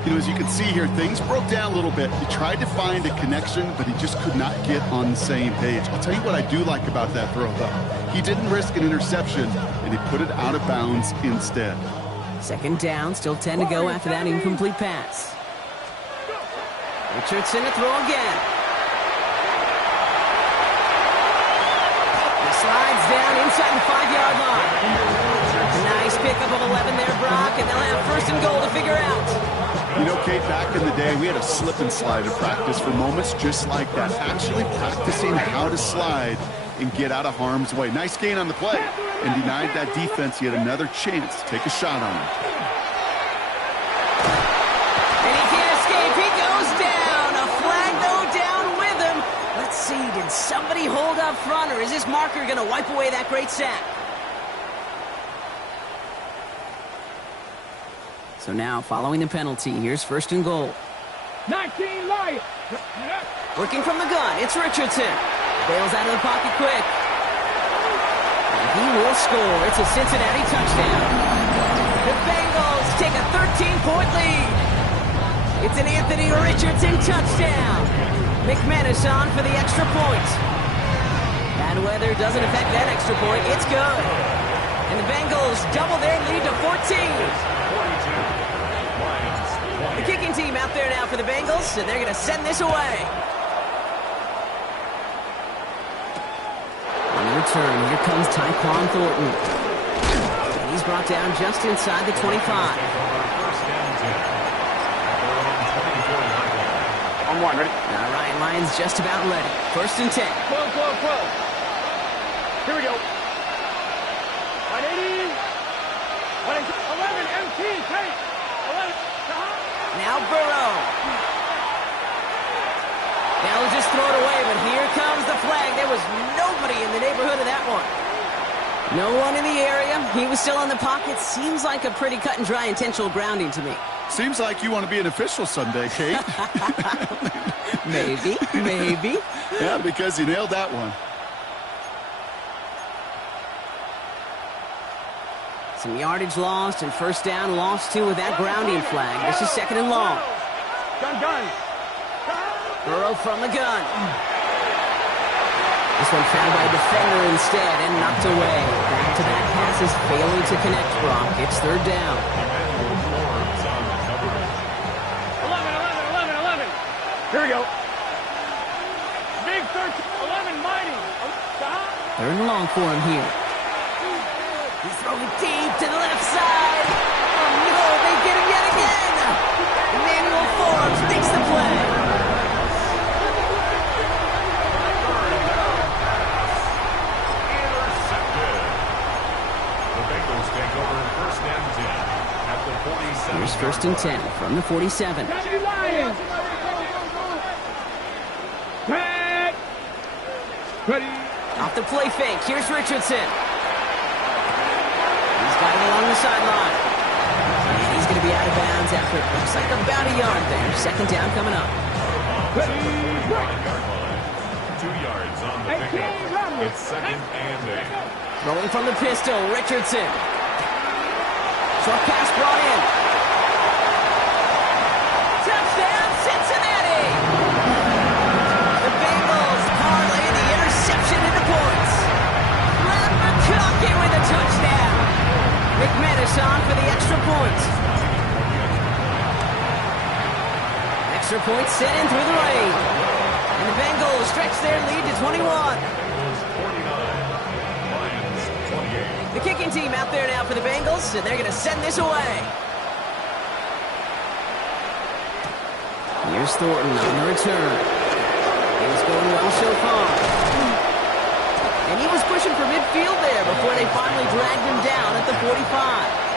You know, as you can see here, things broke down a little bit. He tried to find a connection, but he just could not get on the same page. I'll tell you what I do like about that throw, though. He didn't risk an interception, and he put it out of bounds instead. 2nd down, still 10 to go after that incomplete pass. Richardson to throw again. He slides down inside the 5-yard line. A nice pickup of 11 there, Brock, and they'll have 1st and goal to figure out. You know, Kate, back in the day, we had a slip and slide in practice for moments just like that. Actually practicing how to slide and get out of harm's way. Nice gain on the play, and denied that defense yet another chance to take a shot on him. And he can't escape. He goes down. A flag, though, down with him. Let's see, did somebody hold up front, or is this marker going to wipe away that great sack? So now, following the penalty, here's 1st and goal. 19 light. Working from the gun, it's Richardson. Bails out of the pocket quick. And he will score. It's a Cincinnati touchdown. The Bengals take a 13-point lead. It's an Anthony Richardson touchdown. McManus on for the extra point. Bad weather doesn't affect that extra point. It's good. And the Bengals double their lead to 14. The kicking team out there now for the Bengals, and they're going to send this away. On the return, here comes Twaun Thornton. And he's brought down just inside the 25. On 1, ready? Now Ryan Lyons just about ready. 1st and 10. 12. Here we go. 180. 11, MT, take. 11. Now Burrow. They'll just throw it away, but here comes the flag. There was nobody in the neighborhood of that one. No one in the area. He was still in the pocket. Seems like a pretty cut and dry intentional grounding to me. Seems like you want to be an official someday, Kate. Maybe. Yeah, because you nailed that one. Some yardage lost and 1st down lost too with that grounding flag. This is 2nd and long. Gun. Burrow from the gun. This one found by a defender instead and knocked away. Back-to-back passes failing to connect, Brock. It's 3rd down. 11. Here we go. Big 13, 11, mighty. 3rd and long for him here. He's throwing deep to the left side. Oh, no, they get him yet again. Emmanuel Forbes makes the play. Intercepted. The Bengals take over 1st and 10 at the 47. Here's 1st and 10 from the 47. Ready. Off the play fake. Here's Richardson. Got him along the sideline. And he's going to be out of bounds after it looks like about a yard there. 2nd down coming up. 2 yards on the pickup. It's 2nd and 8. Rolling from the pistol, Richardson. Short pass brought in. Touchdown, Cincinnati! The Bengals parlay the interception into points. Brad McConkey with a touchdown. McManus on for the extra point. Extra point sent in through the rain. And the Bengals stretch their lead to 21. Bengals 49, Lions 28. The kicking team out there now for the Bengals, and they're going to send this away. Here's Thornton on the return. It's going well so far. And he was pushing for midfield there before they finally dragged him down at the 45.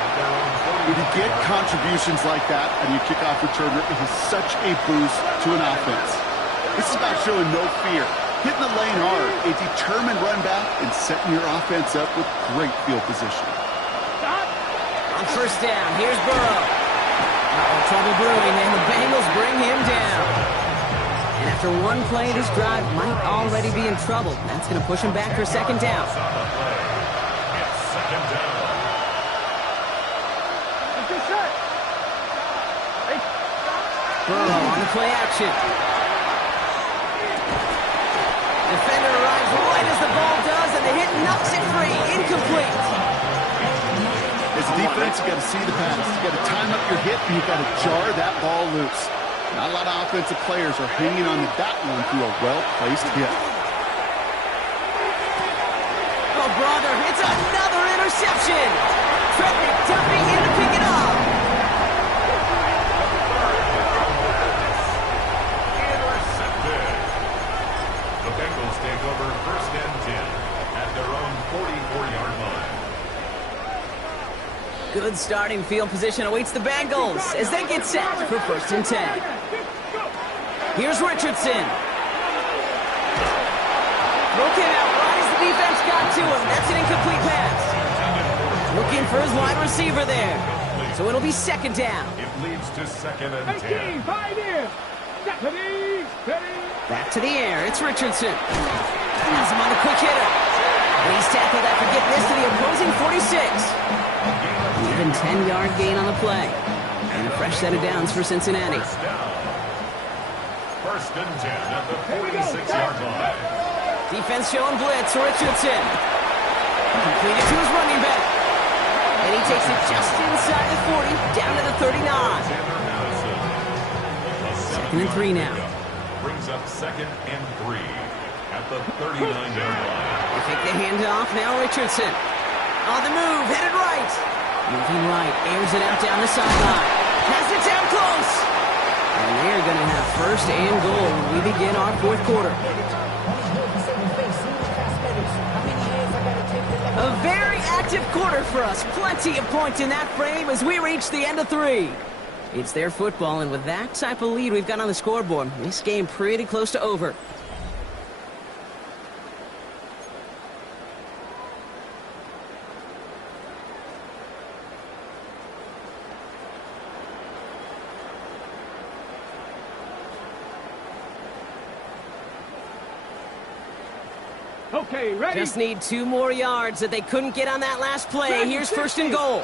When you get contributions like that and you kick off returner, it is such a boost to an offense. This is about showing no fear, hitting the lane hard, a determined run back, and setting your offense up with great field position. On first down, here's Burrow. Trouble brewing, and the Bengals bring him down. And after one play, this drive might already be in trouble. That's going to push him back for second down. It's second down. Burrow on the play action. Defender arrives right as the ball does, and the hit knocks it free. Incomplete. As a defense, you got to see the pass. You got to time up your hit, and you got to jar that ball loose. Not a lot of offensive players are hanging on to that one through a well-placed hit. Oh, brother, it's another interception. Trent McDuffie in to pick it up. The Bengals take over first and 10 at their own 44-yard line. Good starting field position awaits the Bengals as they get set for first and 10. Here's Richardson. Throw came out right as the defense got to him. That's an incomplete pass. Looking for his wide receiver there. So it'll be second down. It leads to second and 10. Back to the air. It's Richardson. Has him on the quick hitter. And he's tackled after getting this to the opposing 46. Even 10-yard gain on the play. And a fresh set of downs for Cincinnati. First and 10 at the 46-yard line. Defense showing blitz. Richardson. Completed to his running back. And he takes it just inside the 40, down to the 39. Second and 3 now. Brings up second and 3 at the 39-yard line. They take the handoff. Now Richardson. On the move, headed right. Moving right, airs it out down the sideline. Has it down close. And they're going to have first and goal when we begin our fourth quarter. A very active quarter for us. Plenty of points in that frame as we reach the end of 3. It's their football, and with that type of lead we've got on the scoreboard, this game pretty close to over. Okay, ready? Just need 2 more yards that they couldn't get on that last play. Here's first and goal.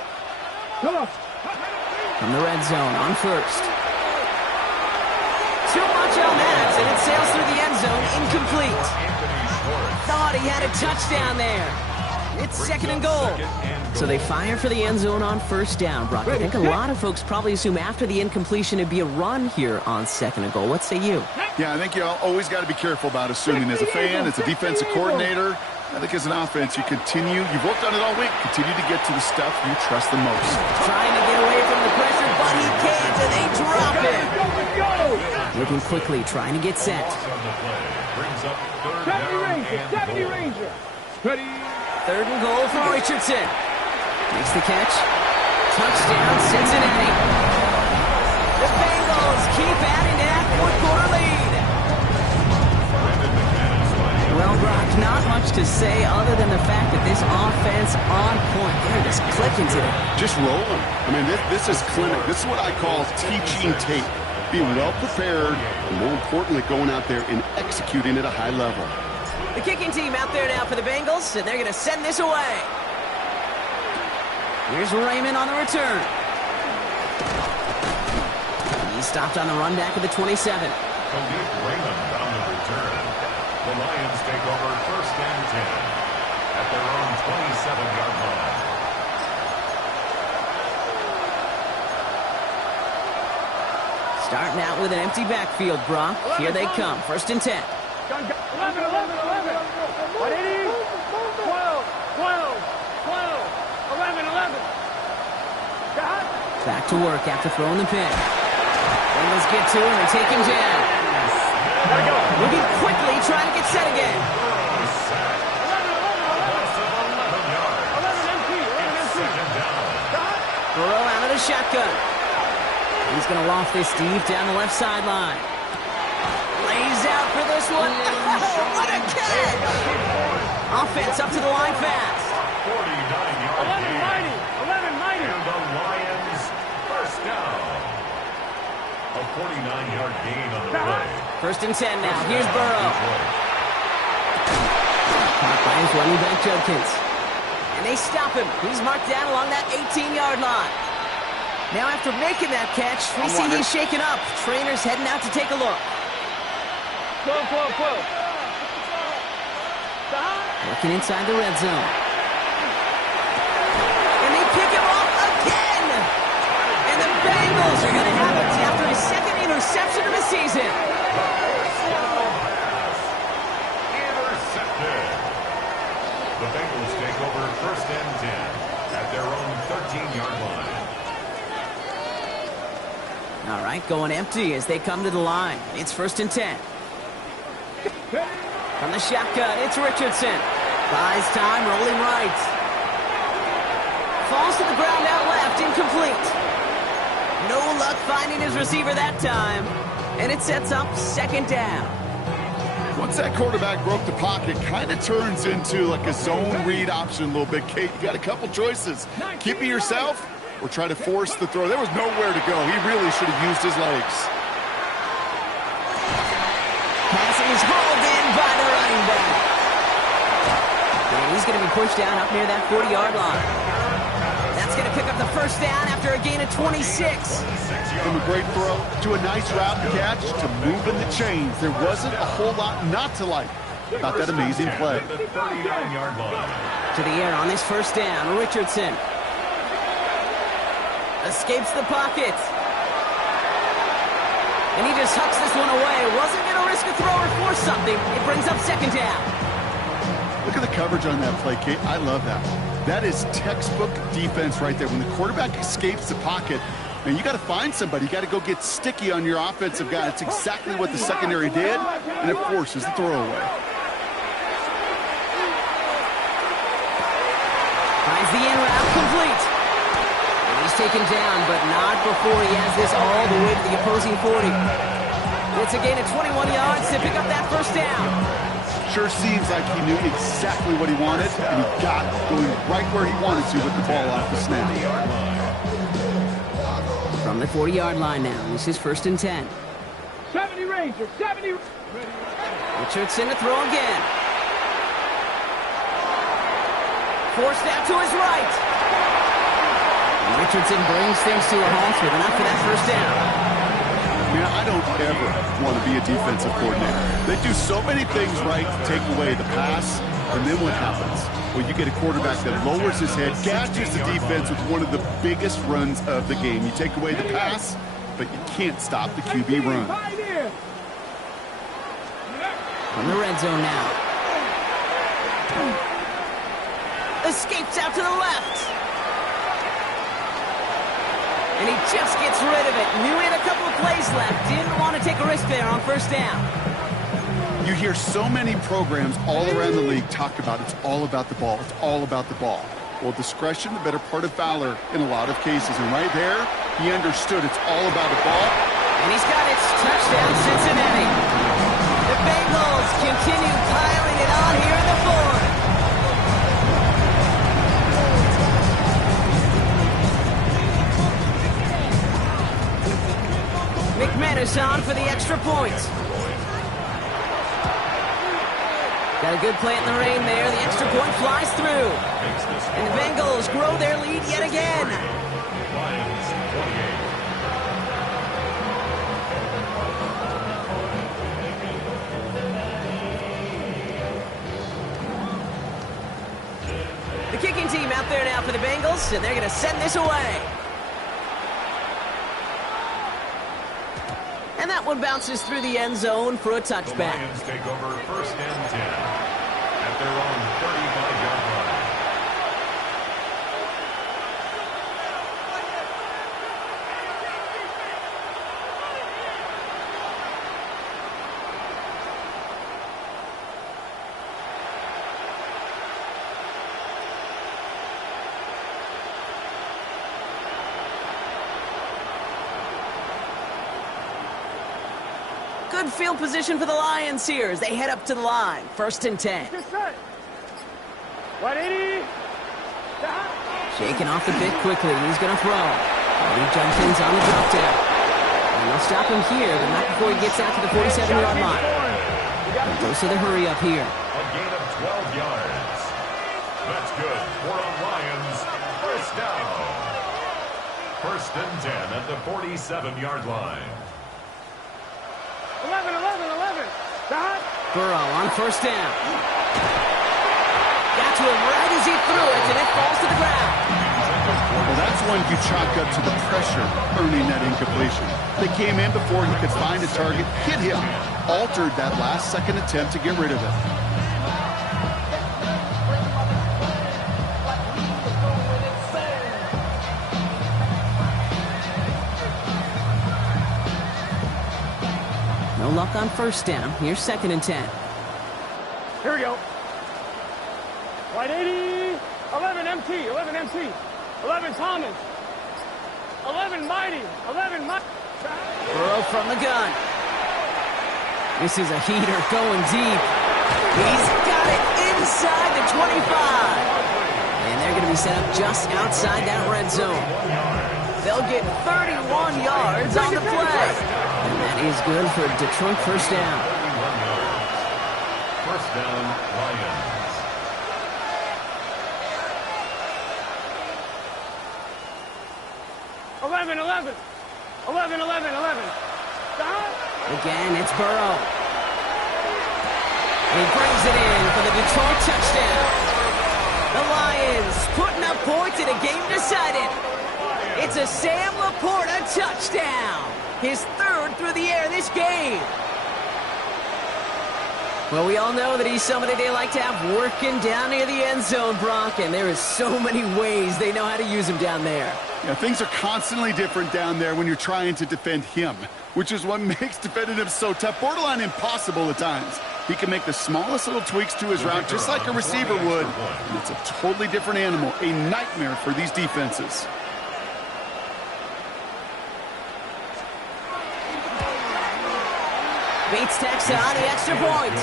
From the red zone on first. Too much on that, and it sails through the end zone, incomplete. Thought he had a touchdown there. It's second and goal. So they fire for the end zone on first down, Brock. I think a lot of folks probably assume after the incompletion it'd be a run here on second and goal. What say you? Yeah, I think you always got to be careful about assuming. As a fan, as a defensive coordinator, I think as an offense, you've worked on it all week, continue to get to the stuff you trust the most. Trying to get away from the pressure, but he can't, and they drop it. Looking quickly, trying to get set. Brings up third down and goal. Third and goal for Richardson. Makes the catch. Touchdown, Cincinnati. The Bengals keep adding to that fourth-quarter lead. Well, Brock, not much to say other than the fact that this offense on point. They're just clicking today. Just rolling. I mean, this is clinic. This is what I call teaching tape. Being well prepared, and more importantly, going out there and executing at a high level. The kicking team out there now for the Bengals, and they're going to send this away. Here's Raymond on the return. He stopped on the run back of the 27. Khalif Raymond on the return. The Lions take over first and 10 at their own 27-yard line. Starting out with an empty backfield, Brock. Here they come. 1st and 10. 11, 11, 11. 180. 12, 12, 12. 11, 11. Got. Back to work after throwing the pick. Bengals get to him and take him down. Gotta go. Moving quickly, trying to get set again. 11 MP. Burrow out of the shotgun. He's going to loft this deep down the left sideline. Lays out for this one. Oh, what a catch! Offense up to the line fast. 49-yard 11 gain. mighty. 11 mighty. And the Lions first down. A 49-yard gain on the play. 1st and 10 now. Here's Burrow. Caught by his running back Judkins. And they stop him. He's marked down along that 18-yard line. Now after making that catch, we see he's shaken up. Trainer's heading out to take a look. 12, 12, 12. Working inside the red zone. And they pick him off again! And the Bengals are going to have it after his 2nd interception of the season. Intercepted. The Bengals take over 1st and 10 at their own 13-yard line. All right, going empty as they come to the line. It's 1st and 10. From the shotgun, it's Richardson. Buys time, rolling right. Falls to the ground out left, incomplete. No luck finding his receiver that time. And it sets up 2nd down. Once that quarterback broke the pocket, kind of turns into like a zone read option a little bit. Kate, you got a couple choices. Keep it yourself or try to force the throw. There was nowhere to go. He really should have used his legs. Pass is hauled in by the running back. And he's going to be pushed down up near that 40-yard line. That's going to pick up the 1st down after a gain of 26. From a great throw to a nice route and catch to moving the chains. There wasn't a whole lot not to like about that amazing play. The 39-yard line. To the air on this 1st down, Richardson. Escapes the pocket. And he just hucks this one away. Wasn't going to risk a throw or force something. It brings up 2nd down. Look at the coverage on that play, Kate. I love that. That is textbook defense right there. When the quarterback escapes the pocket, and you got to find somebody. You got to go get sticky on your offensive guy. That's exactly what the secondary did, and it forces the throwaway. Finds the in route complete. And he's taken down, but not before he has this all the way to the opposing 40. It's a gain of 21 yards to pick up that 1st down. Sure seems like he knew exactly what he wanted, and he got going right where he wanted to with the ball off the snap. From the 40-yard line now, this is 1st and 10. 70 Ranger, 70. Richardson to throw again. Forced out to his right. And Richardson brings things to a halt with enough for that 1st down. Man, I don't ever want to be a defensive coordinator. They do so many things right to take away the pass, and then what happens? Well, you get a quarterback that lowers his head, gashes the defense with one of the biggest runs of the game. You take away the pass, but you can't stop the QB run. From the red zone now. Escapes out to the left. And he just gets rid of it. Knew he had a couple of plays left. Didn't want to take a risk there on 1st down. You hear so many programs all around the league talk about it's all about the ball. It's all about the ball. Well, discretion, the better part of valor in a lot of cases. And right there, he understood it's all about the ball. And he's got it. Touchdown, Cincinnati. The Bengals continue piling it on here in the 4th. McManus on for the extra point. Got a good play in the rain there. The extra point flies through. And the Bengals grow their lead yet again. The kicking team out there now for the Bengals, and they're going to send this away. one bounces through the end zone for a The touchback. Lions take over first and 10 at their own 35-yard line. Good field position for the Lions here as they head up to the line. First and 10. Get set. 180. Shaking off the bit quickly. He's going to throw. He Jenkins on the drop down. And they'll stop him here, but not before he gets out to the 47-yard line. He goes to the hurry up here. A gain of 12 yards. That's good for a Lions first down. First and 10 at the 47-yard line. 11, 11, 11. Burrow on first down. Got to him right as he threw it, and it falls to the ground. Well, that's one you chalk up to the pressure earning that incompletion. They came in before he could find a target, hit him, altered that last-second attempt to get rid of it. No luck on first down. Here's second and 10. Here we go. 180. 11 MT. 11 MT. 11 Thomas. 11 Mighty. 11 Mighty. Burrow from the gun. This is a heater going deep. He's got it inside the 25. And they're going to be set up just outside that red zone. They'll get 31 yards on the play. And that is good for Detroit first down. First down, Lions. 11, 11. 11, 11, 11. Again, it's Burrow. He brings it in for the Detroit touchdown. The Lions putting up points in a game decided. It's a Sam Laporta touchdown. His third through the air this game. Well, we all know that he's somebody they like to have working down near the end zone, Brock, and there is so many ways they know how to use him down there. Yeah, things are constantly different down there when you're trying to defend him, which is what makes defending him so tough, borderline impossible at times. He can make the smallest little tweaks to his route just like a receiver would, and it's a totally different animal, a nightmare for these defenses. Bates tacks on the extra point.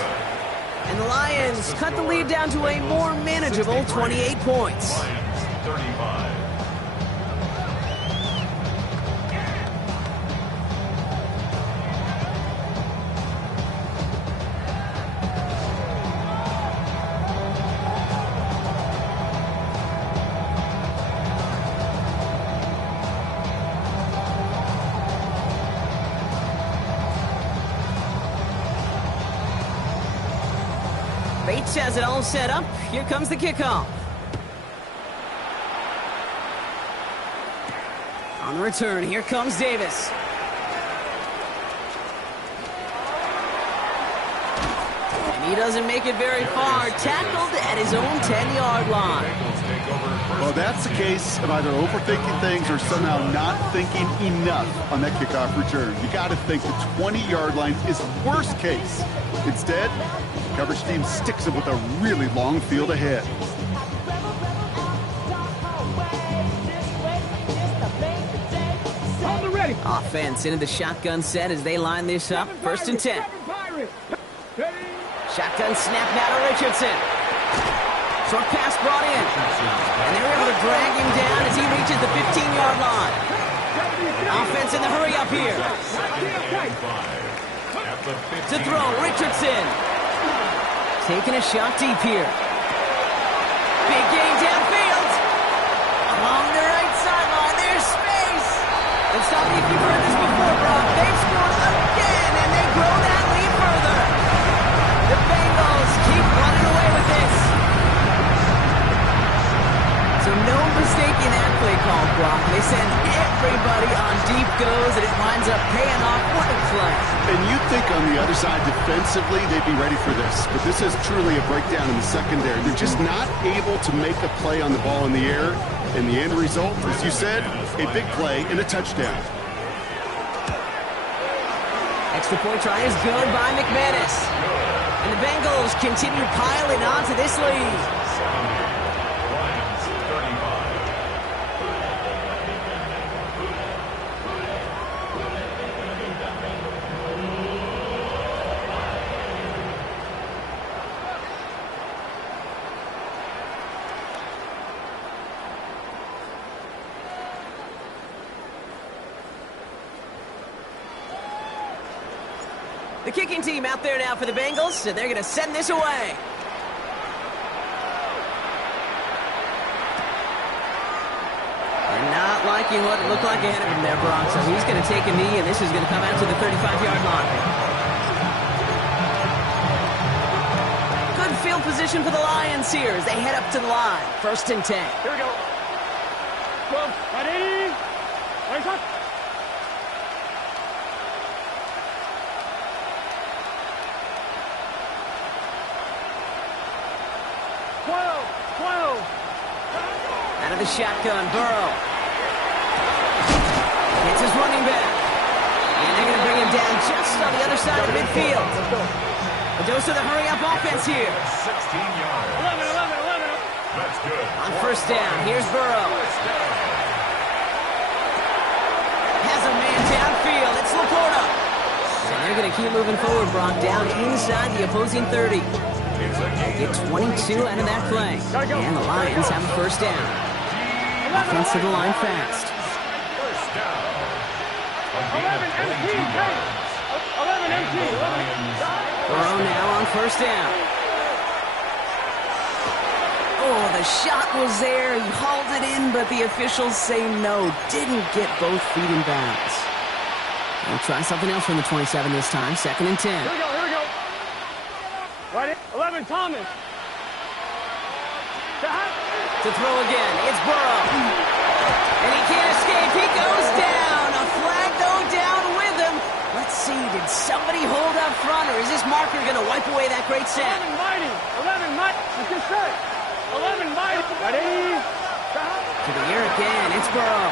And the Lions cut the lead down to a more manageable 28 points. Lions 35. Bates has it all set up. Here comes the kickoff. On the return, here comes Davis. And he doesn't make it very far. Tackled at his own 10-yard line. Well, that's the case of either overthinking things or somehow not thinking enough on that kickoff return. You got to think the 20-yard line is worst case. Instead, the coverage team sticks him with a really long field ahead. Offense into the shotgun set as they line this up. First and 10. Shotgun snap now to Richardson. Short pass brought in. And they're able to drag him down as he reaches the 15-yard line. Offense in the hurry up here. To throw, Richardson. Taking a shot deep here. Big gain downfield. Along the right sideline, there's space. And stop me if you've heard this before, Brock. They've scored again, and they grow that lead further. The Bengals keep running away with this. So no mistaking that play call, Brock. They send everybody on deep goes, and it winds up paying off. What a play. And you'd think on the other side defensively they'd be ready for this. But this is truly a breakdown in the secondary. They're just not able to make a play on the ball in the air. And the end result, as you said, a big play and a touchdown. Extra point try is good by McManus. And the Bengals continue piling onto this lead. Lions 35. The kicking team out there now for the Bengals, and they're going to send this away. They're not liking what it looked like ahead of him there, Brock, so he's going to take a knee, and this is going to come out to the 35-yard line. Good field position for the Lions here as they head up to the line. 1st and 10. Here we go. 12, ready, raise up. 12. Out of the shotgun, Burrow. It's his running back. And they're going to bring him down just on the other side of midfield. A dose of the hurry-up offense here. 16 yards. 11. That's good. On 1st down, here's Burrow. Has a man downfield. It's Laporta. And they're going to keep moving forward, Brock, down inside the opposing 30. Get 22 out of that play. And the Lions have a 1st down. Offense to the line fast. 1st down. 11 empty. 11 empty. Burrow now on 1st down. Oh, the shot was there. He hauled it in, but the officials say no. Didn't get both feet in bounds. We'll try something else from the 27 this time. 2nd and 10. Here we go. Right in. 11, Thomas. To throw again, it's Burrow. And he can't escape. He goes down. A flag, though, down with him. Let's see, did somebody hold up front, or is this marker going to wipe away that great set? 11 mighty. It's just set. 11 mighty. Ready. To the air again, it's Burrow.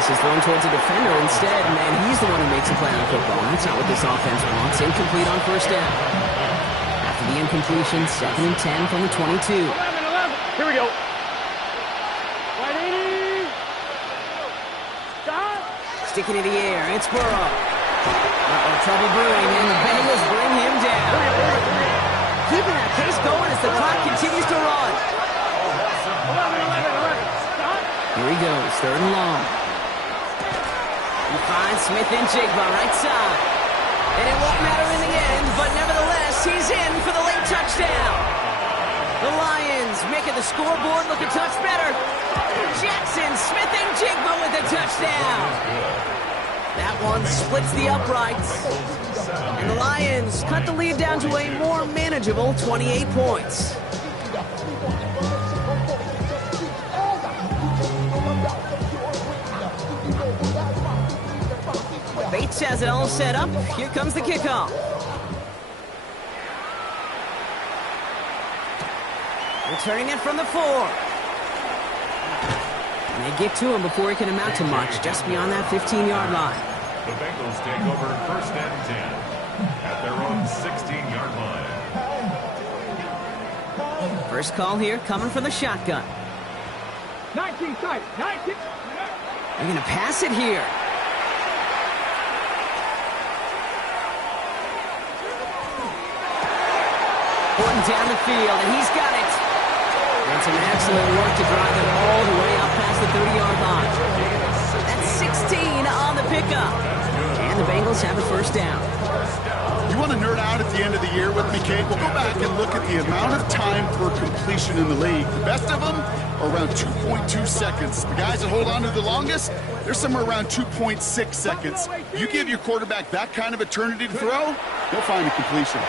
This is thrown towards a defender instead, and he's the one who makes a play on football. That's not what this offense wants. Incomplete on 1st down. After the incompletion, 2nd and 10 from the 22. 11. Here we go. Ready. Stop. Sticking in the air, it's Burrow. Trouble brewing, and the Bengals bring him down. Keeping that pace going as the clock continues to run. 11. Stop. Here he goes, 3rd and long. He finds Smith and Jigba right side. And it won't matter in the end, but nevertheless, he's in for the late touchdown. The Lions making the scoreboard look a touch better. Jackson, Smith and Jigba with a touchdown. That one splits the uprights. And the Lions cut the lead down to a more manageable 28 points. Bates has it all set up. Here comes the kickoff. Returning it from the 4. And they get to him before he can amount to much, just beyond that 15-yard line. The Bengals take over 1st and 10 at their own 16-yard line. First call here coming from the shotgun. 19 tight. 19. They're going to pass it here. Going down the field, and he's got it. And some excellent work to drive it all the way up past the 30-yard line. That's 16 on the pickup. And the Bengals have a 1st down. You want to nerd out at the end of the year with me, Kate? We'll go back and look at the amount of time per completion in the league. The best of them are around 2.2 seconds. The guys that hold on to the longest, they're somewhere around 2.6 seconds. You give your quarterback that kind of eternity to throw, they'll find a completion.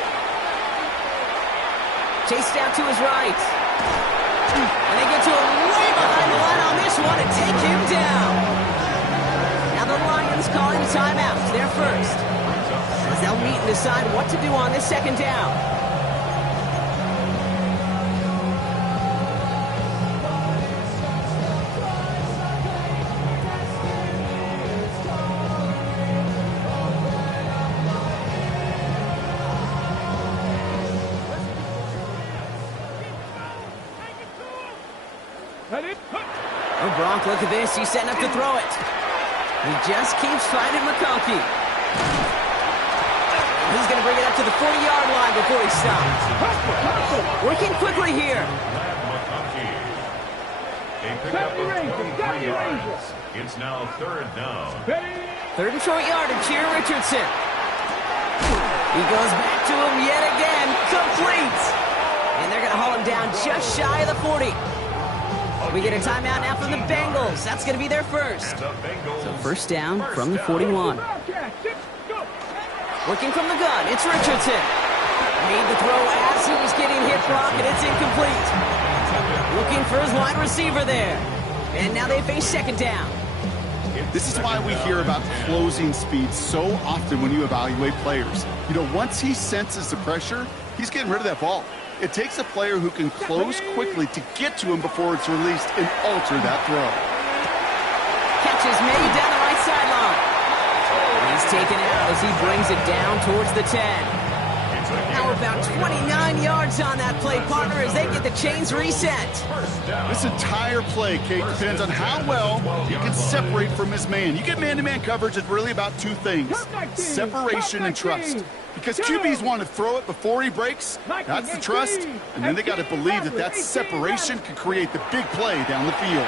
Chased out to his right. And they get to him way behind the line on this one and take him down. calling a timeout. They're first. As they'll meet and decide what to do on this second down. Oh, Gronk, look at this. He's setting up to throw it. He just keeps finding McConkey. He's going to bring it up to the 40-yard line before he stops. Working quickly here. A pickup of 23 yards. It's now third down. Third and short yardage here, Richardson. He goes back to him yet again. Complete. And they're going to haul him down just shy of the 40. We get a timeout now from the Bengals. That's going to be their first. So first down from the 41. Working from the gun, it's Richardson. Made the throw as he was getting hit, Brock, and it's incomplete. Looking for his wide receiver there. And now they face second down. This is why we hear about closing speed so often when you evaluate players. You know, once he senses the pressure, he's getting rid of that ball. It takes a player who can close quickly to get to him before it's released and alter that throw. Catch is made down the right sideline. He's taken out as he brings it down towards the 10. Now about 29 yards on that play, partner, as they get the chains reset. This entire play, Kate, depends on how well he can separate from his man. You get man-to-man coverage, it's really about two things: separation and trust. Because QBs want to throw it before he breaks, that's the trust, and then they got to believe that that separation can create the big play down the field.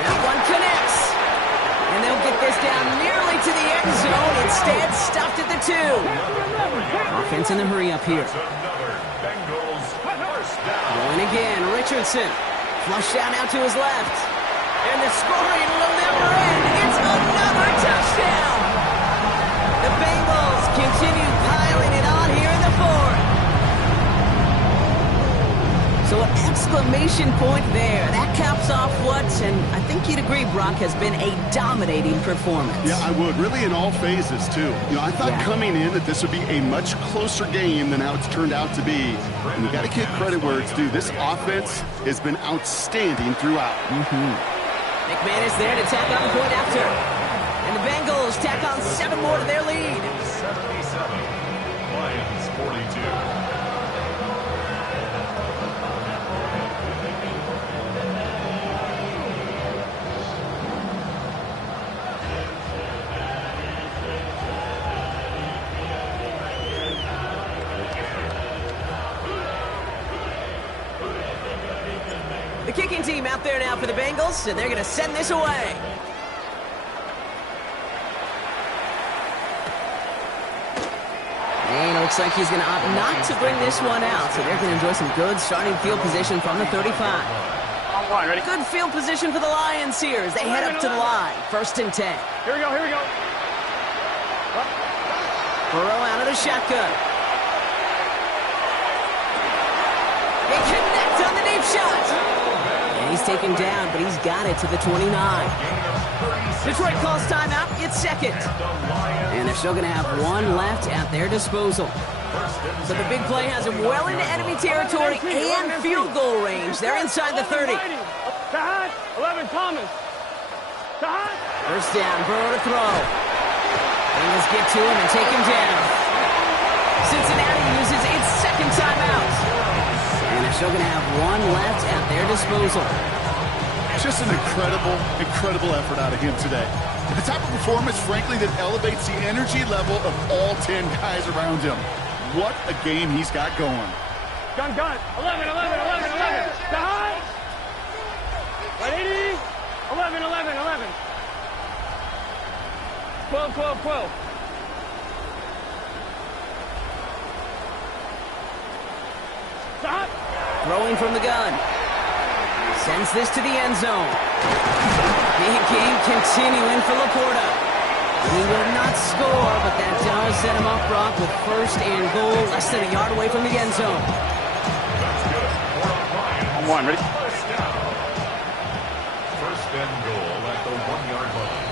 That one connects. And they'll get this down nearly to the end zone. Instead, stopped at the 2. Offense in the hurry up here. Going again, Richardson. Flushed down out to his left. And the scoring will never end. It's another touchdown. The Bengals continue piling it on here in the 4th. So an exclamation point there. That caps off what, and I think you'd agree, Brock, has been a dominating performance. Yeah, I would. Really in all phases, too. You know, I thought coming in that this would be a much closer game than how it's turned out to be. And you got to give credit where it's due. This offense has been outstanding throughout. McMahon is there to tack on the point after. And the Bengals tack on 7 more to their lead. 77. Lions 42. The kicking team out there now for the Bengals, and they're going to send this away. And it looks like he's going to opt not to bring this one out, so they're going to enjoy some good starting field position from the 35. On one, ready? Good field position for the Lions here as they head up to the line. First and 10. Here we go, here we go. Burrow out of the shotgun. They connect on the deep shot. And he's taken down, but he's got it to the 29. Detroit calls timeout. It's second. And they're still going to have one left at their disposal. So the big play has them well into enemy territory and field goal range. They're inside the 30. 11, Thomas. First down, Burrow to throw. Bengals get to him and take him down. Cincinnati uses its second timeout. And they're still going to have one left at their disposal. Just an incredible effort out of him today. The type of performance, frankly, that elevates the energy level of all 10 guys around him. What a game he's got going. Gun. 11. Behind. 80. 11. 12. Stop. Throwing from the gun. Sends this to the end zone. Big game continuing for Laporta. He will not score, but that does set him up, Brock, with first and goal, less than a yard away from the end zone. On one, ready? First and goal at the 1-yard line.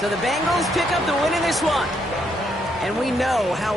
So the Bengals pick up the win in this one. And we know how